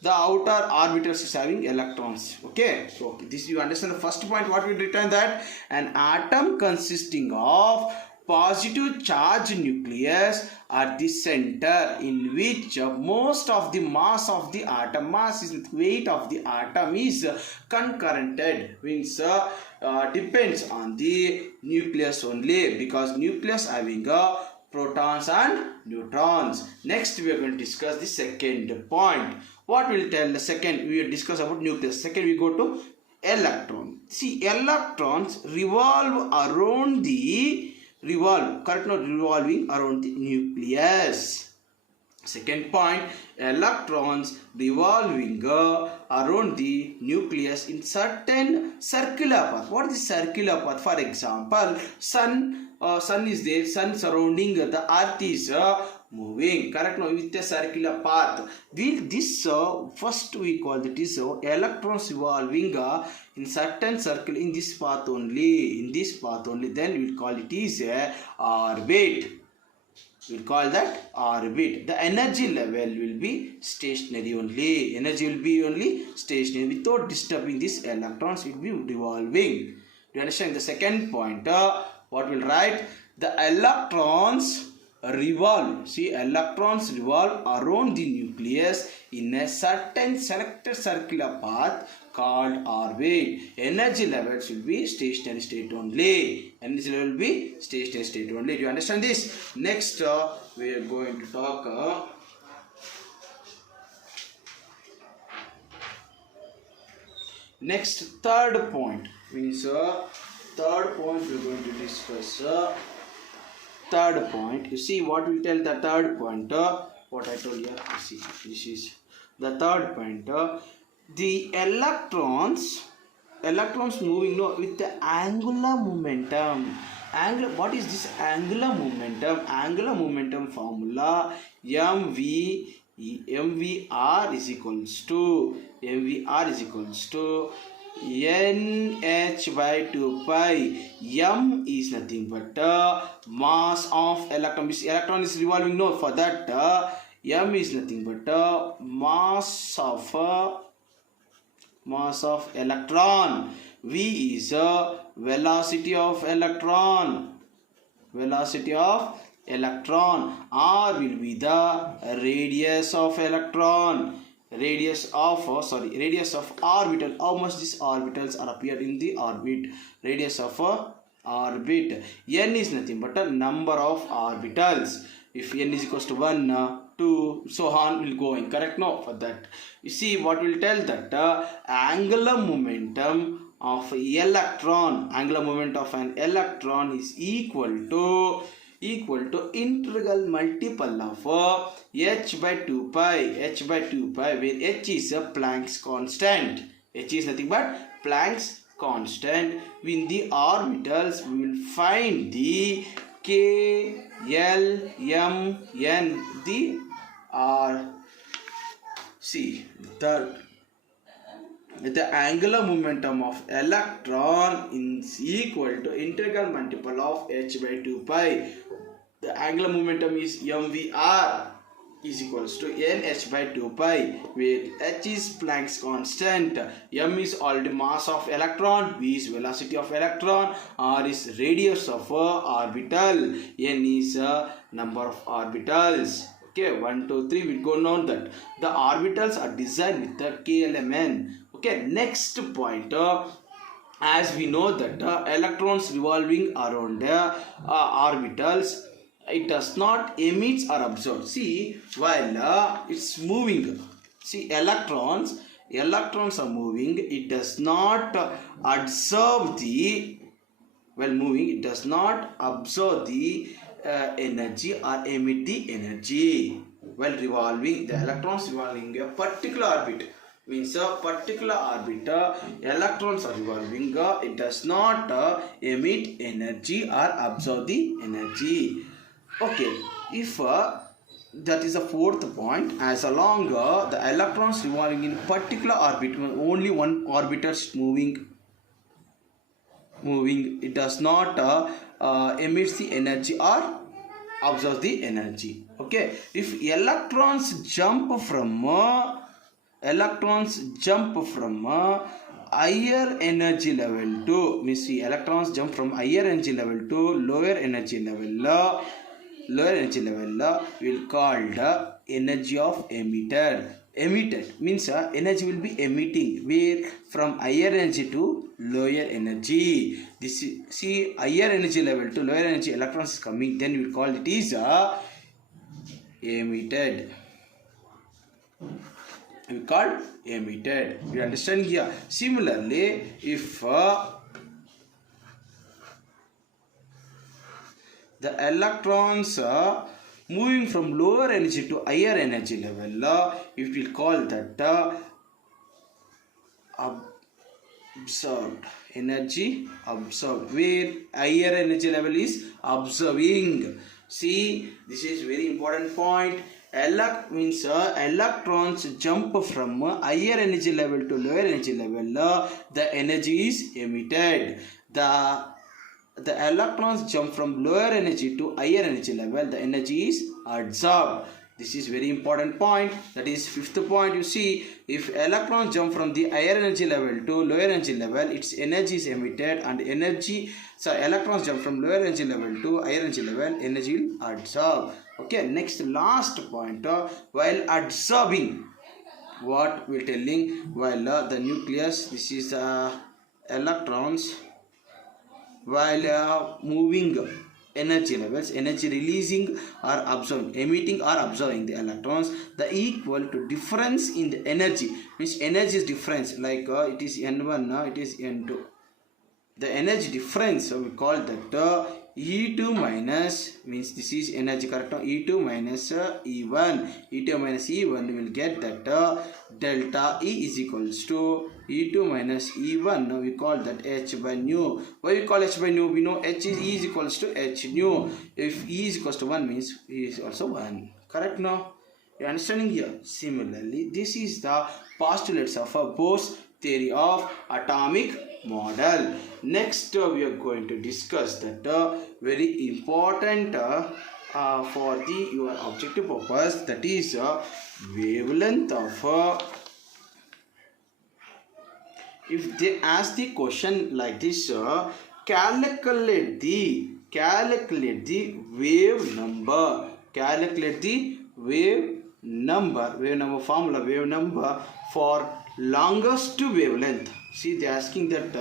The outer orbitals is having electrons. Okay, so this you understand the first point. What we written that an atom consisting of positive charge nucleus at the center, in which most of the mass of the atom, mass is weight of the atom, is concurrented, means depends on the nucleus only, because nucleus having protons and neutrons. Next we are going to discuss the second point. What will tell the second? We will discuss about nucleus. Second we go to electron. See, electrons revolving around the nucleus. Second point, electrons revolving around the nucleus in certain circular path. What is circular path? For example, sun is there, sun surrounding the earth is moving. Correct? No, with a circular path. This first we call that is electrons revolving in certain circle in this path only. Then we will call it is orbit. We will call that orbit. The energy level will be stationary only. Without disturbing these electrons. It will be revolving. Do you understand the second point? What will write? The electrons revolve. See, electrons revolve around the nucleus in a certain selected circular path called orbit. Energy levels will be stationary state only. Do you understand this? Next, we are going to talk next third point. Means third point we are going to discuss. Third point. You see what we tell the third point. What I told you. You see, this is the third point. The electrons moving with the angular momentum. What is this angular momentum? Angular momentum formula mv MVR is equals to NH by 2 pi. M is nothing but mass of electron. This electron is revolving. No, for that M is nothing but mass of electron. V is velocity of electron. R will be the radius of electron. Radius of orbital. How much these orbitals are appeared in the orbit? Radius of orbit. N is nothing but a number of orbitals. If n is equals to 1, 2, so on will go in. Correct? No, for that. You see what will tell that angular momentum of electron. Angular moment of an electron is equal to integral multiple of h by 2 pi, where h is a Planck's constant. H is nothing but Planck's constant. In the orbitals, we will find the k, l, m, n. The the angular momentum of electron is equal to integral multiple of h by 2 pi. The angular momentum is mvr is equals to nh by 2 pi, where h is Planck's constant, m is already mass of electron, v is velocity of electron, r is radius of orbital, n is number of orbitals. Okay, 1, 2, 3. We go know that the orbitals are designed with the KLMN. Okay, next point. As we know that electrons revolving around orbitals, it does not emit or absorb. See, while it's moving, see, electrons are moving. It does not absorb the, while moving, it does not absorb the energy or emit the energy. While revolving, the electrons revolving a particular orbit, means a particular orbit, electrons are revolving, it does not emit energy or absorb the energy. Okay, if that is the fourth point, as along the electrons revolving in particular orbit, only one orbital is moving, it does not emits the energy or absorbs the energy. Okay, if electrons jump from higher energy level to, means electrons jump from higher energy level to lower energy level, will called energy of emitted means energy will be emitting, where from higher energy to lower energy. This is, see, higher energy level to lower energy electrons is coming, then we will call it is emitted. We call emitted. You understand here? Similarly, if the electrons moving from lower energy to higher energy level, if we call that absorbed, energy absorbed, where higher energy level is absorbing. See, this is very important point. Means electrons jump from higher energy level to lower energy level, the energy is emitted. The electrons jump from lower energy to higher energy level, the energy is absorbed. This is very important point. That is fifth point. You see, if electrons jump from the higher energy level to lower energy level, its energy is emitted, and electrons jump from lower energy level to higher energy level, energy will absorb. Okay, next last point. While absorbing, what we are telling, while the nucleus, this is electrons, while moving energy levels, energy releasing or absorbing, emitting or absorbing the electrons, the equal to difference in the energy, means energy is difference, like it is N1, it is N2. The energy difference, so we call that E2 minus, means this is energy, correct? E2 minus E1. E2 minus E1, we will get that delta E is equals to E2 minus E1. Now we call that H by nu. Why we call H by nu? We know H is E is equals to H nu. If E is equals to 1, means E is also 1. Correct now? You understanding here? Similarly, this is the postulates of a Bohr's theory of atomic model. Next, we are going to discuss that very important for the your objective purpose, that is wavelength of if they ask the question like this, calculate the wave number, calculate the wave number formula, wave number for longest wavelength. See, they are asking that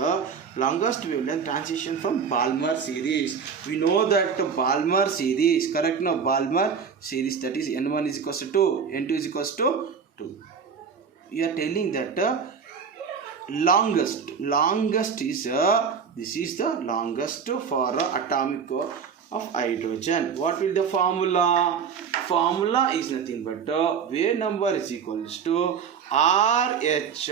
longest wavelength transition from Balmer series. We know that Balmer series, correct? No, Balmer series, that is N1 is equals to 2, N2 is equals to 2. You are telling that longest is this is the longest for atomic of hydrogen. What will the formula? Formula is nothing but wave number is equals to RH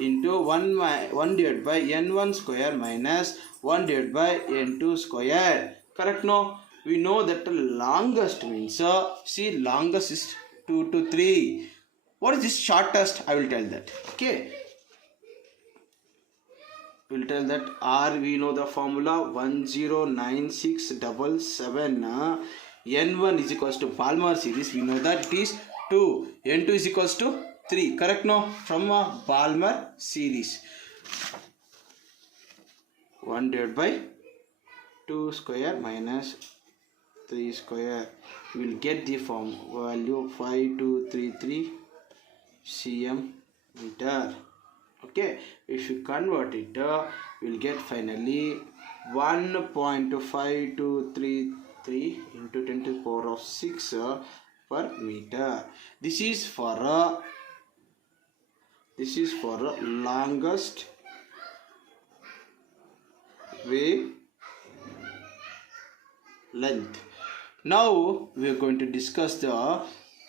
into 1 divided by N1 square minus 1 divided by N2 square. Correct? No? We know that the longest means see, longest is 2 to 3. What is this shortest? I will tell that. Okay, we'll tell that R, we know the formula 109677. N1 is equals to Balmer series, we know that it is 2, N2 is equals to 3. Correct? No? From Balmer series, 1 divided by 2 square minus 3 square, we will get the form value 5233 cm meter. Okay, if you convert it, we will get finally 1.5233 into 10 to the power of 6 per meter. This is for longest wave length. Now we are going to discuss the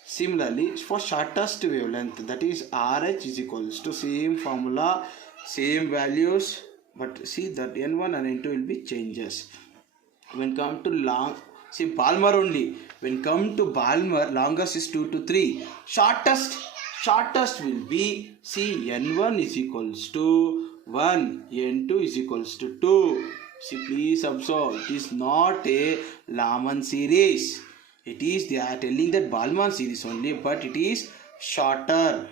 similarly for shortest wavelength, that is RH is equals to same formula, same values, but see that N1 and N2 will be changes. When come to long, see Balmer only, when come to Balmer, longest is 2 to 3, shortest will be, see, N1 is equals to 1, N2 is equals to 2. See, please observe, it is not a Laman series. It is, they are telling that Balmer series only, but it is shortest.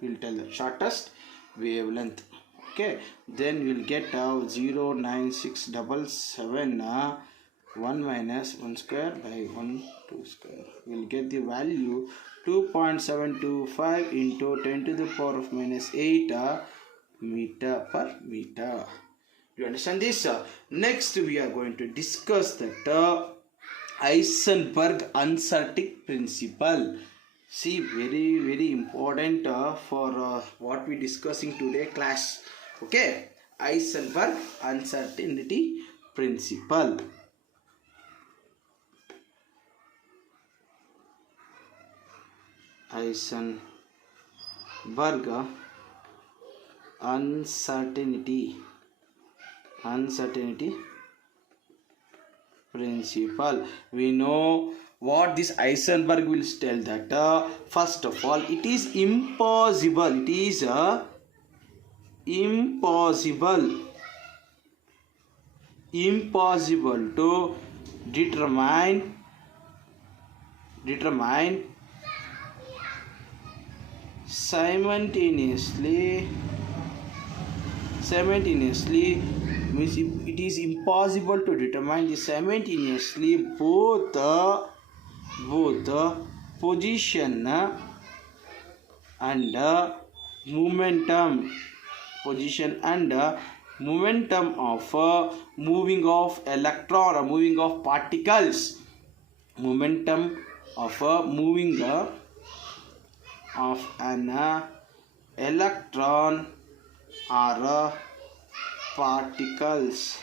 We will tell the shortest wavelength. Okay, then we will get 09677 1 minus 1 square by 1 2 square. We will get the value 2.725 into 10 to the power of minus 8 meter per meter. You understand this? Next we are going to discuss that Eisenberg uncertainty principle. See, very important for what we discussing today class. Okay, Eisenberg uncertainty principle. Eisenberg uncertainty principle. We know what this Eisenberg will tell that first of all, it is impossible. It is impossible to determine simultaneously means it is impossible to determine the simultaneously both position and momentum of moving of electron or moving of particles, momentum of moving of an electron or particles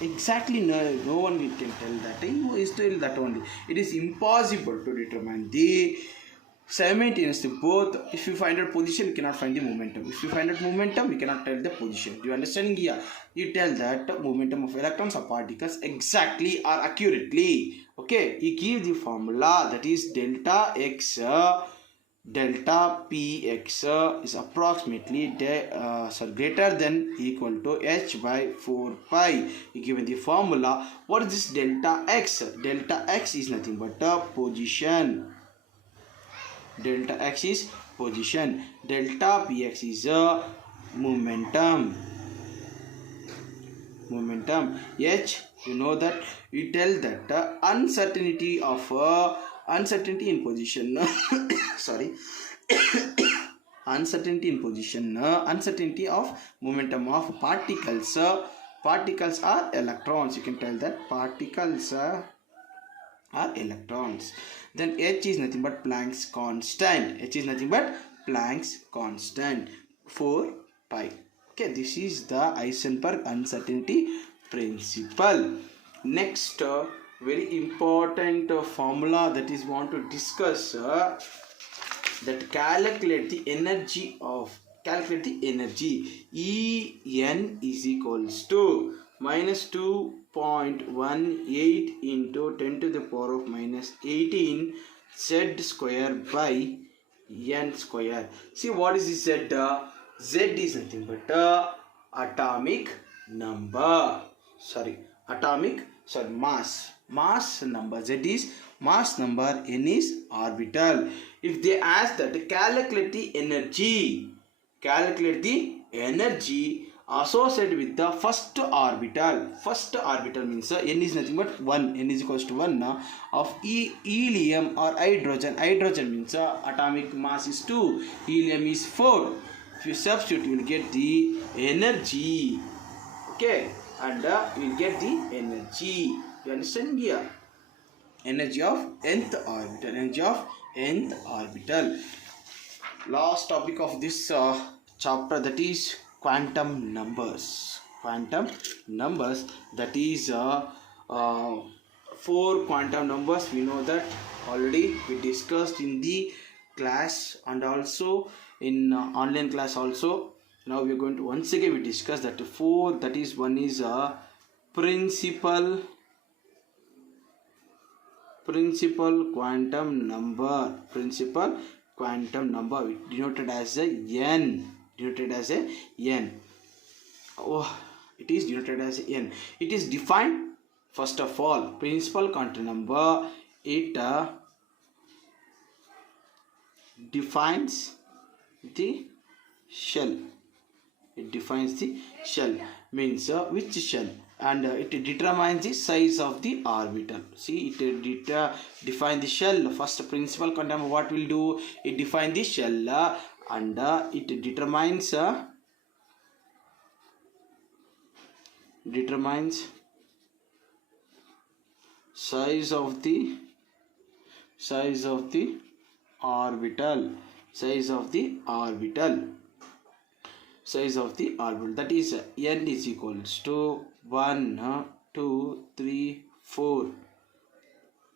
exactly no one can tell that. You is tell that only. It is impossible to determine the simultaneously both. If you find out position, you cannot find the momentum. If you find out momentum, you cannot tell the position. Do you understand here? You tell that momentum of electrons or particles exactly or accurately. Okay, you give the formula, that is delta x, delta px is approximately greater than equal to h by 4 pi. You given the formula. What is this delta x? Delta x is nothing but position. Delta x is position. Delta px is momentum. H, you know that we tell that uncertainty in position sorry uncertainty in position, uncertainty of momentum of particles. Particles are electrons. You can tell that particles are electrons. Then H is nothing but Planck's constant. H is nothing but Planck's constant, 4 pi. Okay, this is the Eisenberg uncertainty principle. Next, very important formula that is want to discuss, that calculate the energy. En is equals to minus 2.18 into 10 to the power of minus 18 z square by n square. See, what is this z? Z is nothing but atomic number. Mass number. Z is mass number, n is orbital. If they ask that calculate the energy associated with the first orbital. First orbital means n is nothing but 1. N is equals to 1 of helium or hydrogen. Hydrogen means atomic mass is 2. Helium is 4. If you substitute, you will get the energy. Okay, and you will get the energy. You understand here? Energy of nth orbital. Energy of nth orbital. Last topic of this chapter, that is quantum numbers. That is 4 quantum numbers. We know that already. We discussed in the class and also in online class also. Now we are going to once again we discuss that 4. That is, one is principal quantum number. Denoted as a n. Oh, it is denoted as n. It is defined, first of all, principal quantum number. It defines the shell. Means which shell, and it determines the size of the orbital. See, it define the shell. First principal quantum, what will do? It define the shell and it determines size of the orbital. That is n is equals to 1, 2, 3, 4.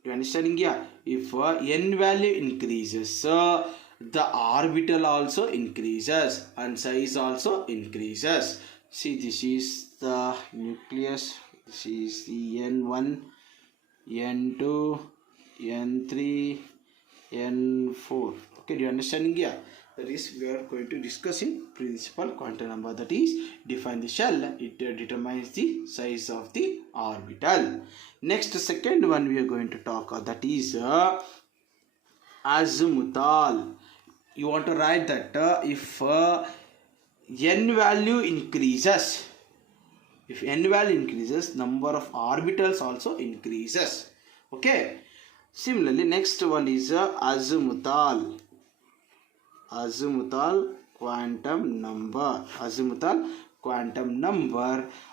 You understanding here? If n value increases, the orbital also increases and size also increases. See, this is the nucleus. This is the n1, n2, n3, n4. Okay, do you understanding here? That is, we are going to discuss in principal quantum number. That is, define the shell. It determines the size of the orbital. Next, second one we are going to talk. That is azimuthal. You want to write that if n value increases, number of orbitals also increases. Okay. Similarly, next one is azimuthal quantum number.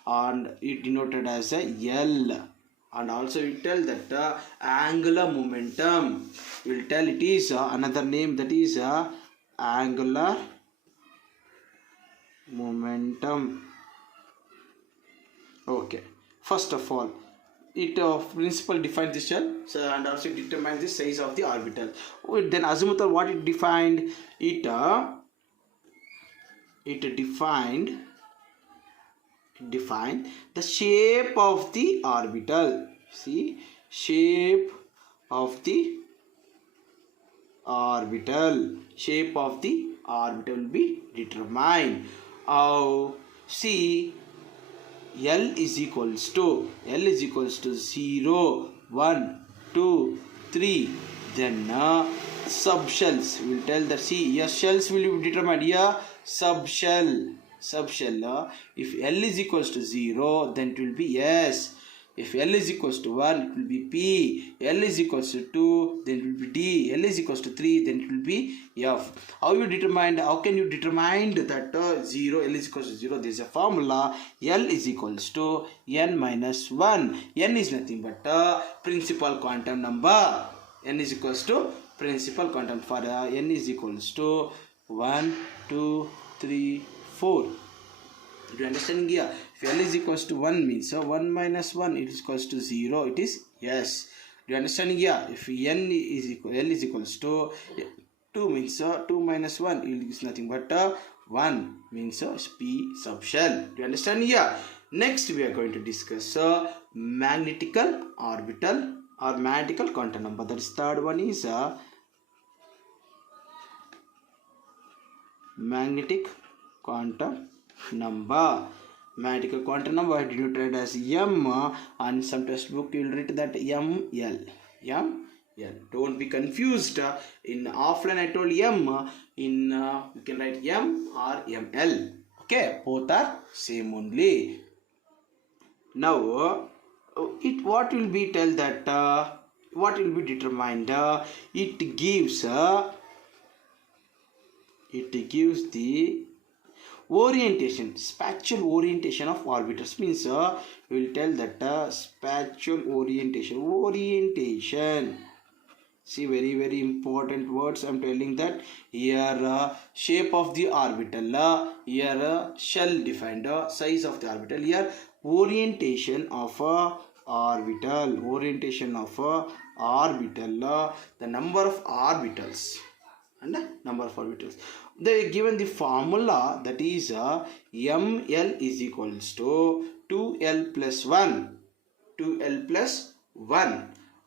And it denoted as a L. And also we tell that angular momentum. We will tell it is another name, that is angular momentum. Okay. First of all, it principle defines the shell, so, and also it determines the size of the orbital. Then Azimuthal, what it defined? It defined the shape of the orbital. See, shape of the orbital will be determined. See, L is equals to 0, 1, 2, 3. Then subshells will tell that, see, your shells will be determined here. Subshell. If L is equals to 0, then it will be S. If L is equals to 1, it will be P. L is equals to 2, then it will be D. L is equals to 3, then it will be F. How can you determine that 0, L is equals to 0? There is a formula. L is equals to N minus 1. N is nothing but principal quantum number. N is equals to principal quantum. For N is equals to 1, 2, 3, 4. Do you understand here? If L is equals to 1 means 1 minus 1, it is equals to 0. It is yes. Do you understand here? If L is equals to 2 means 2 minus 1, it is nothing but 1 means P subshell. Do you understand here? Next we are going to discuss magnetical orbital or magnetical quantum number. That is third one is magnetic quantum number. Magnetical quantum number denoted as M. On some textbook you will read that ML. Don't be confused. In offline I told M. In you can write M or ML. Okay, both are same only. Now what will be tell that what will be determined? It gives the orientation, spatial orientation of orbitals. Means we will tell that spatial orientation. See, very important words I am telling that. Here shape of the orbital, here shell defined, size of the orbital, here orientation of orbital, the number of orbitals and number of orbitals. They given the formula, that is ML is equals to 2L plus 1.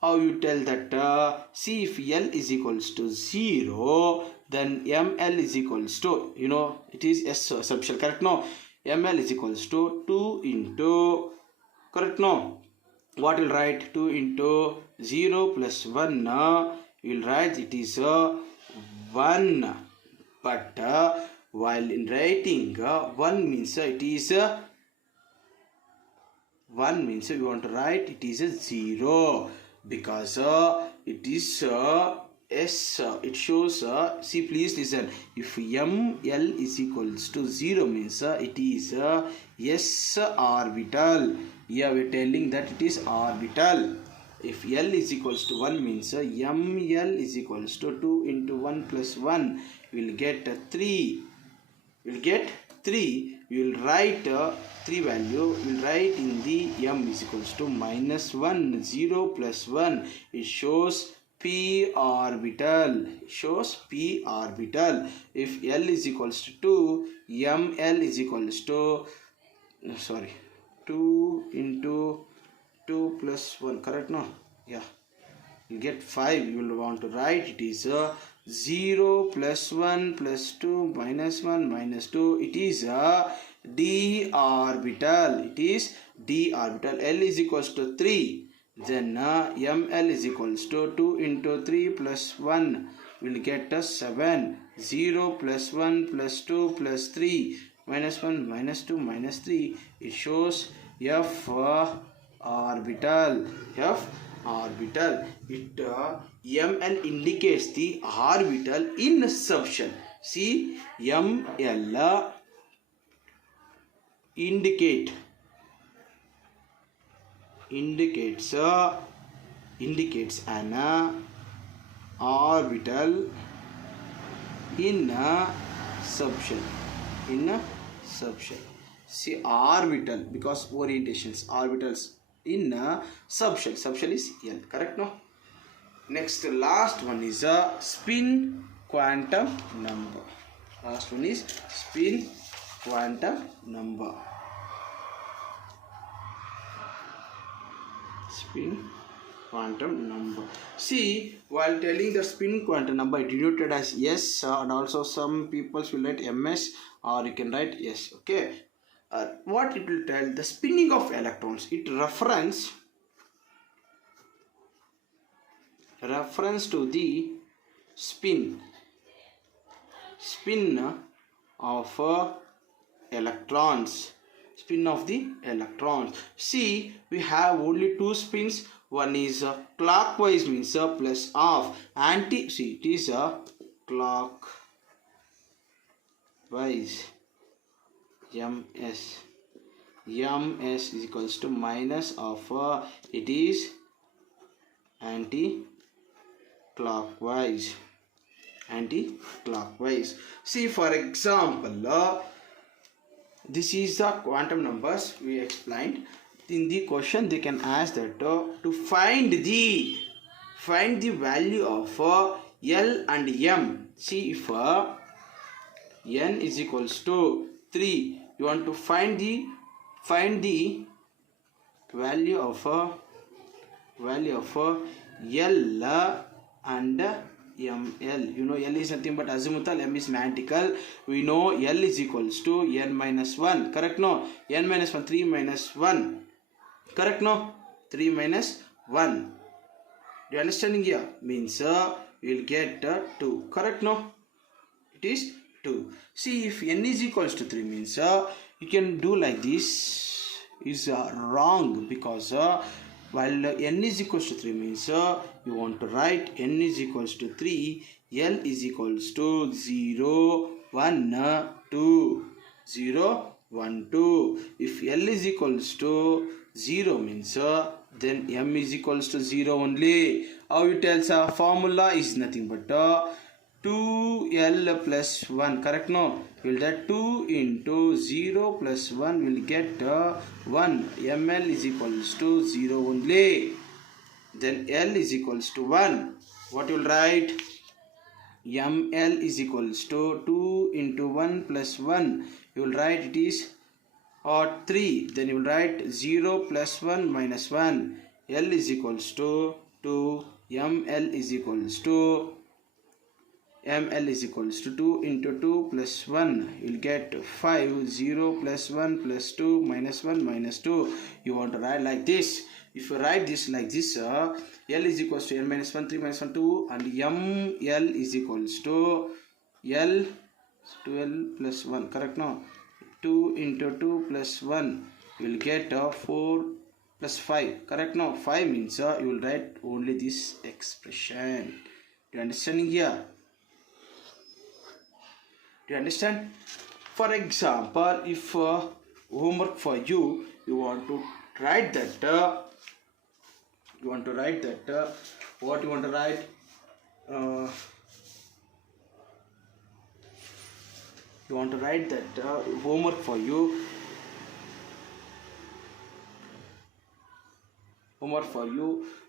How you tell that? See, if L is equals to 0, then ML is equals to, it is S subshell, correct? No, ML is equals to 2 into, correct? No, what will write? 2 into 0 plus 1, you will write it is 1. But while in writing 1 means it is 1 means we want to write it is a 0, because it is S. It shows see, please listen. If ML is equals to 0 means it is S orbital. Here we are telling that it is orbital. If L is equals to 1 means ML is equals to 2 into 1 plus 1. We will get 3. We will write 3 value. We will write in the M is equals to minus 1. 0 plus 1. It shows P orbital. If L is equals to 2, ML is equals to 2 into 2 plus 1, correct? No, yeah, you get 5. You will want to write it is 0 plus 1 plus 2 minus 1 minus 2. It is D orbital. L is equals to 3. Then ML is equals to 2 into 3 plus 1. We will get 7. 0 plus 1 plus 2 plus 3 minus 1 minus 2 minus 3. It shows F orbital. It ML indicates the orbital in subshell. See, ML indicates an orbital in a subshell. See, orbital, because orientations, orbitals in subshell. Subshell is L. Correct? No. Next, last one is a spin quantum number. Last one is spin quantum number. Spin quantum number. See, while telling the spin quantum number, it denoted as S, and also some people will write MS, or you can write S. Okay. What it will tell? The spinning of electrons. It reference to the spin of electrons. Spin of the electrons. See, we have only two spins. One is clockwise, means plus half. Anti, see, it is clockwise. MS is equals to minus of it is anti-clockwise. See, for example, this is the quantum numbers we explained. In the question they can ask that to find the value of L and M. See, if N is equals to 3, you want to find the value of L and ML. You know, L is nothing but azimuthal, M is mathematical. We know L is equals to N minus 1. Correct? No? N minus 1, 3 minus 1. Correct? No? 3 minus 1. Do you understanding here? Means we will get 2. Correct? No? It is 2. See, if N is equals to 3 means you can do like this. Is wrong, because while N is equals to 3 means you want to write N is equals to 3, L is equals to 0, 1, 2. 0, 1, 2. If L is equals to 0 means then M is equals to 0 only. How it tells formula is nothing but 2L plus 1. Correct? No? Will that 2 into 0 plus 1 will get 1. ML is equals to 0 only. Then L is equals to 1. What you will write? ML is equals to 2 into 1 plus 1. You will write it is 3. Then you will write 0 plus 1 minus 1. L is equals to 2. ML is equals to 2 into 2 plus 1. You will get 5. 0 plus 1 plus 2 minus 1 minus 2. You want to write like this. If you write this like this, L is equals to N minus 1, 3 minus 1, 2, and ML is equals to L 2L plus 1. Correct? No? 2 into 2 plus 1. You will get 4 plus 5. Correct? No? 5 means you will write only this expression. Do you understand here? Do you understand? For example, if homework for you, you want to write that what you want to write you want to write that homework for you.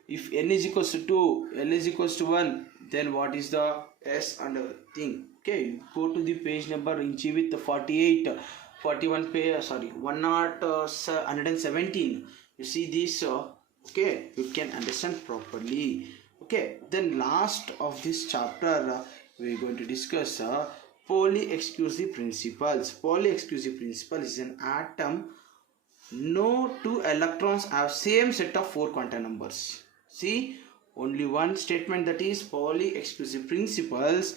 If N is equals to 2, L is equals to 1, then what is the S and thing? Okay, go to the page number in G with the 41 page, 117. You see this, okay, you can understand properly. Okay, then last of this chapter, we are going to discuss Polyexclusive principles. Polyexclusive principle is an atom. No two electrons have same set of 4 quantum numbers. See, only one statement, that is Polyexclusive principles.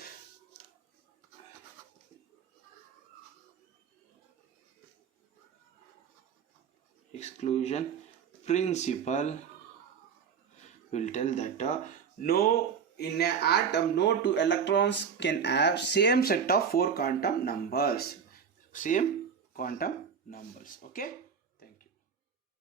Exclusion principle will tell that in an atom no two electrons can have same set of 4 quantum numbers. Okay.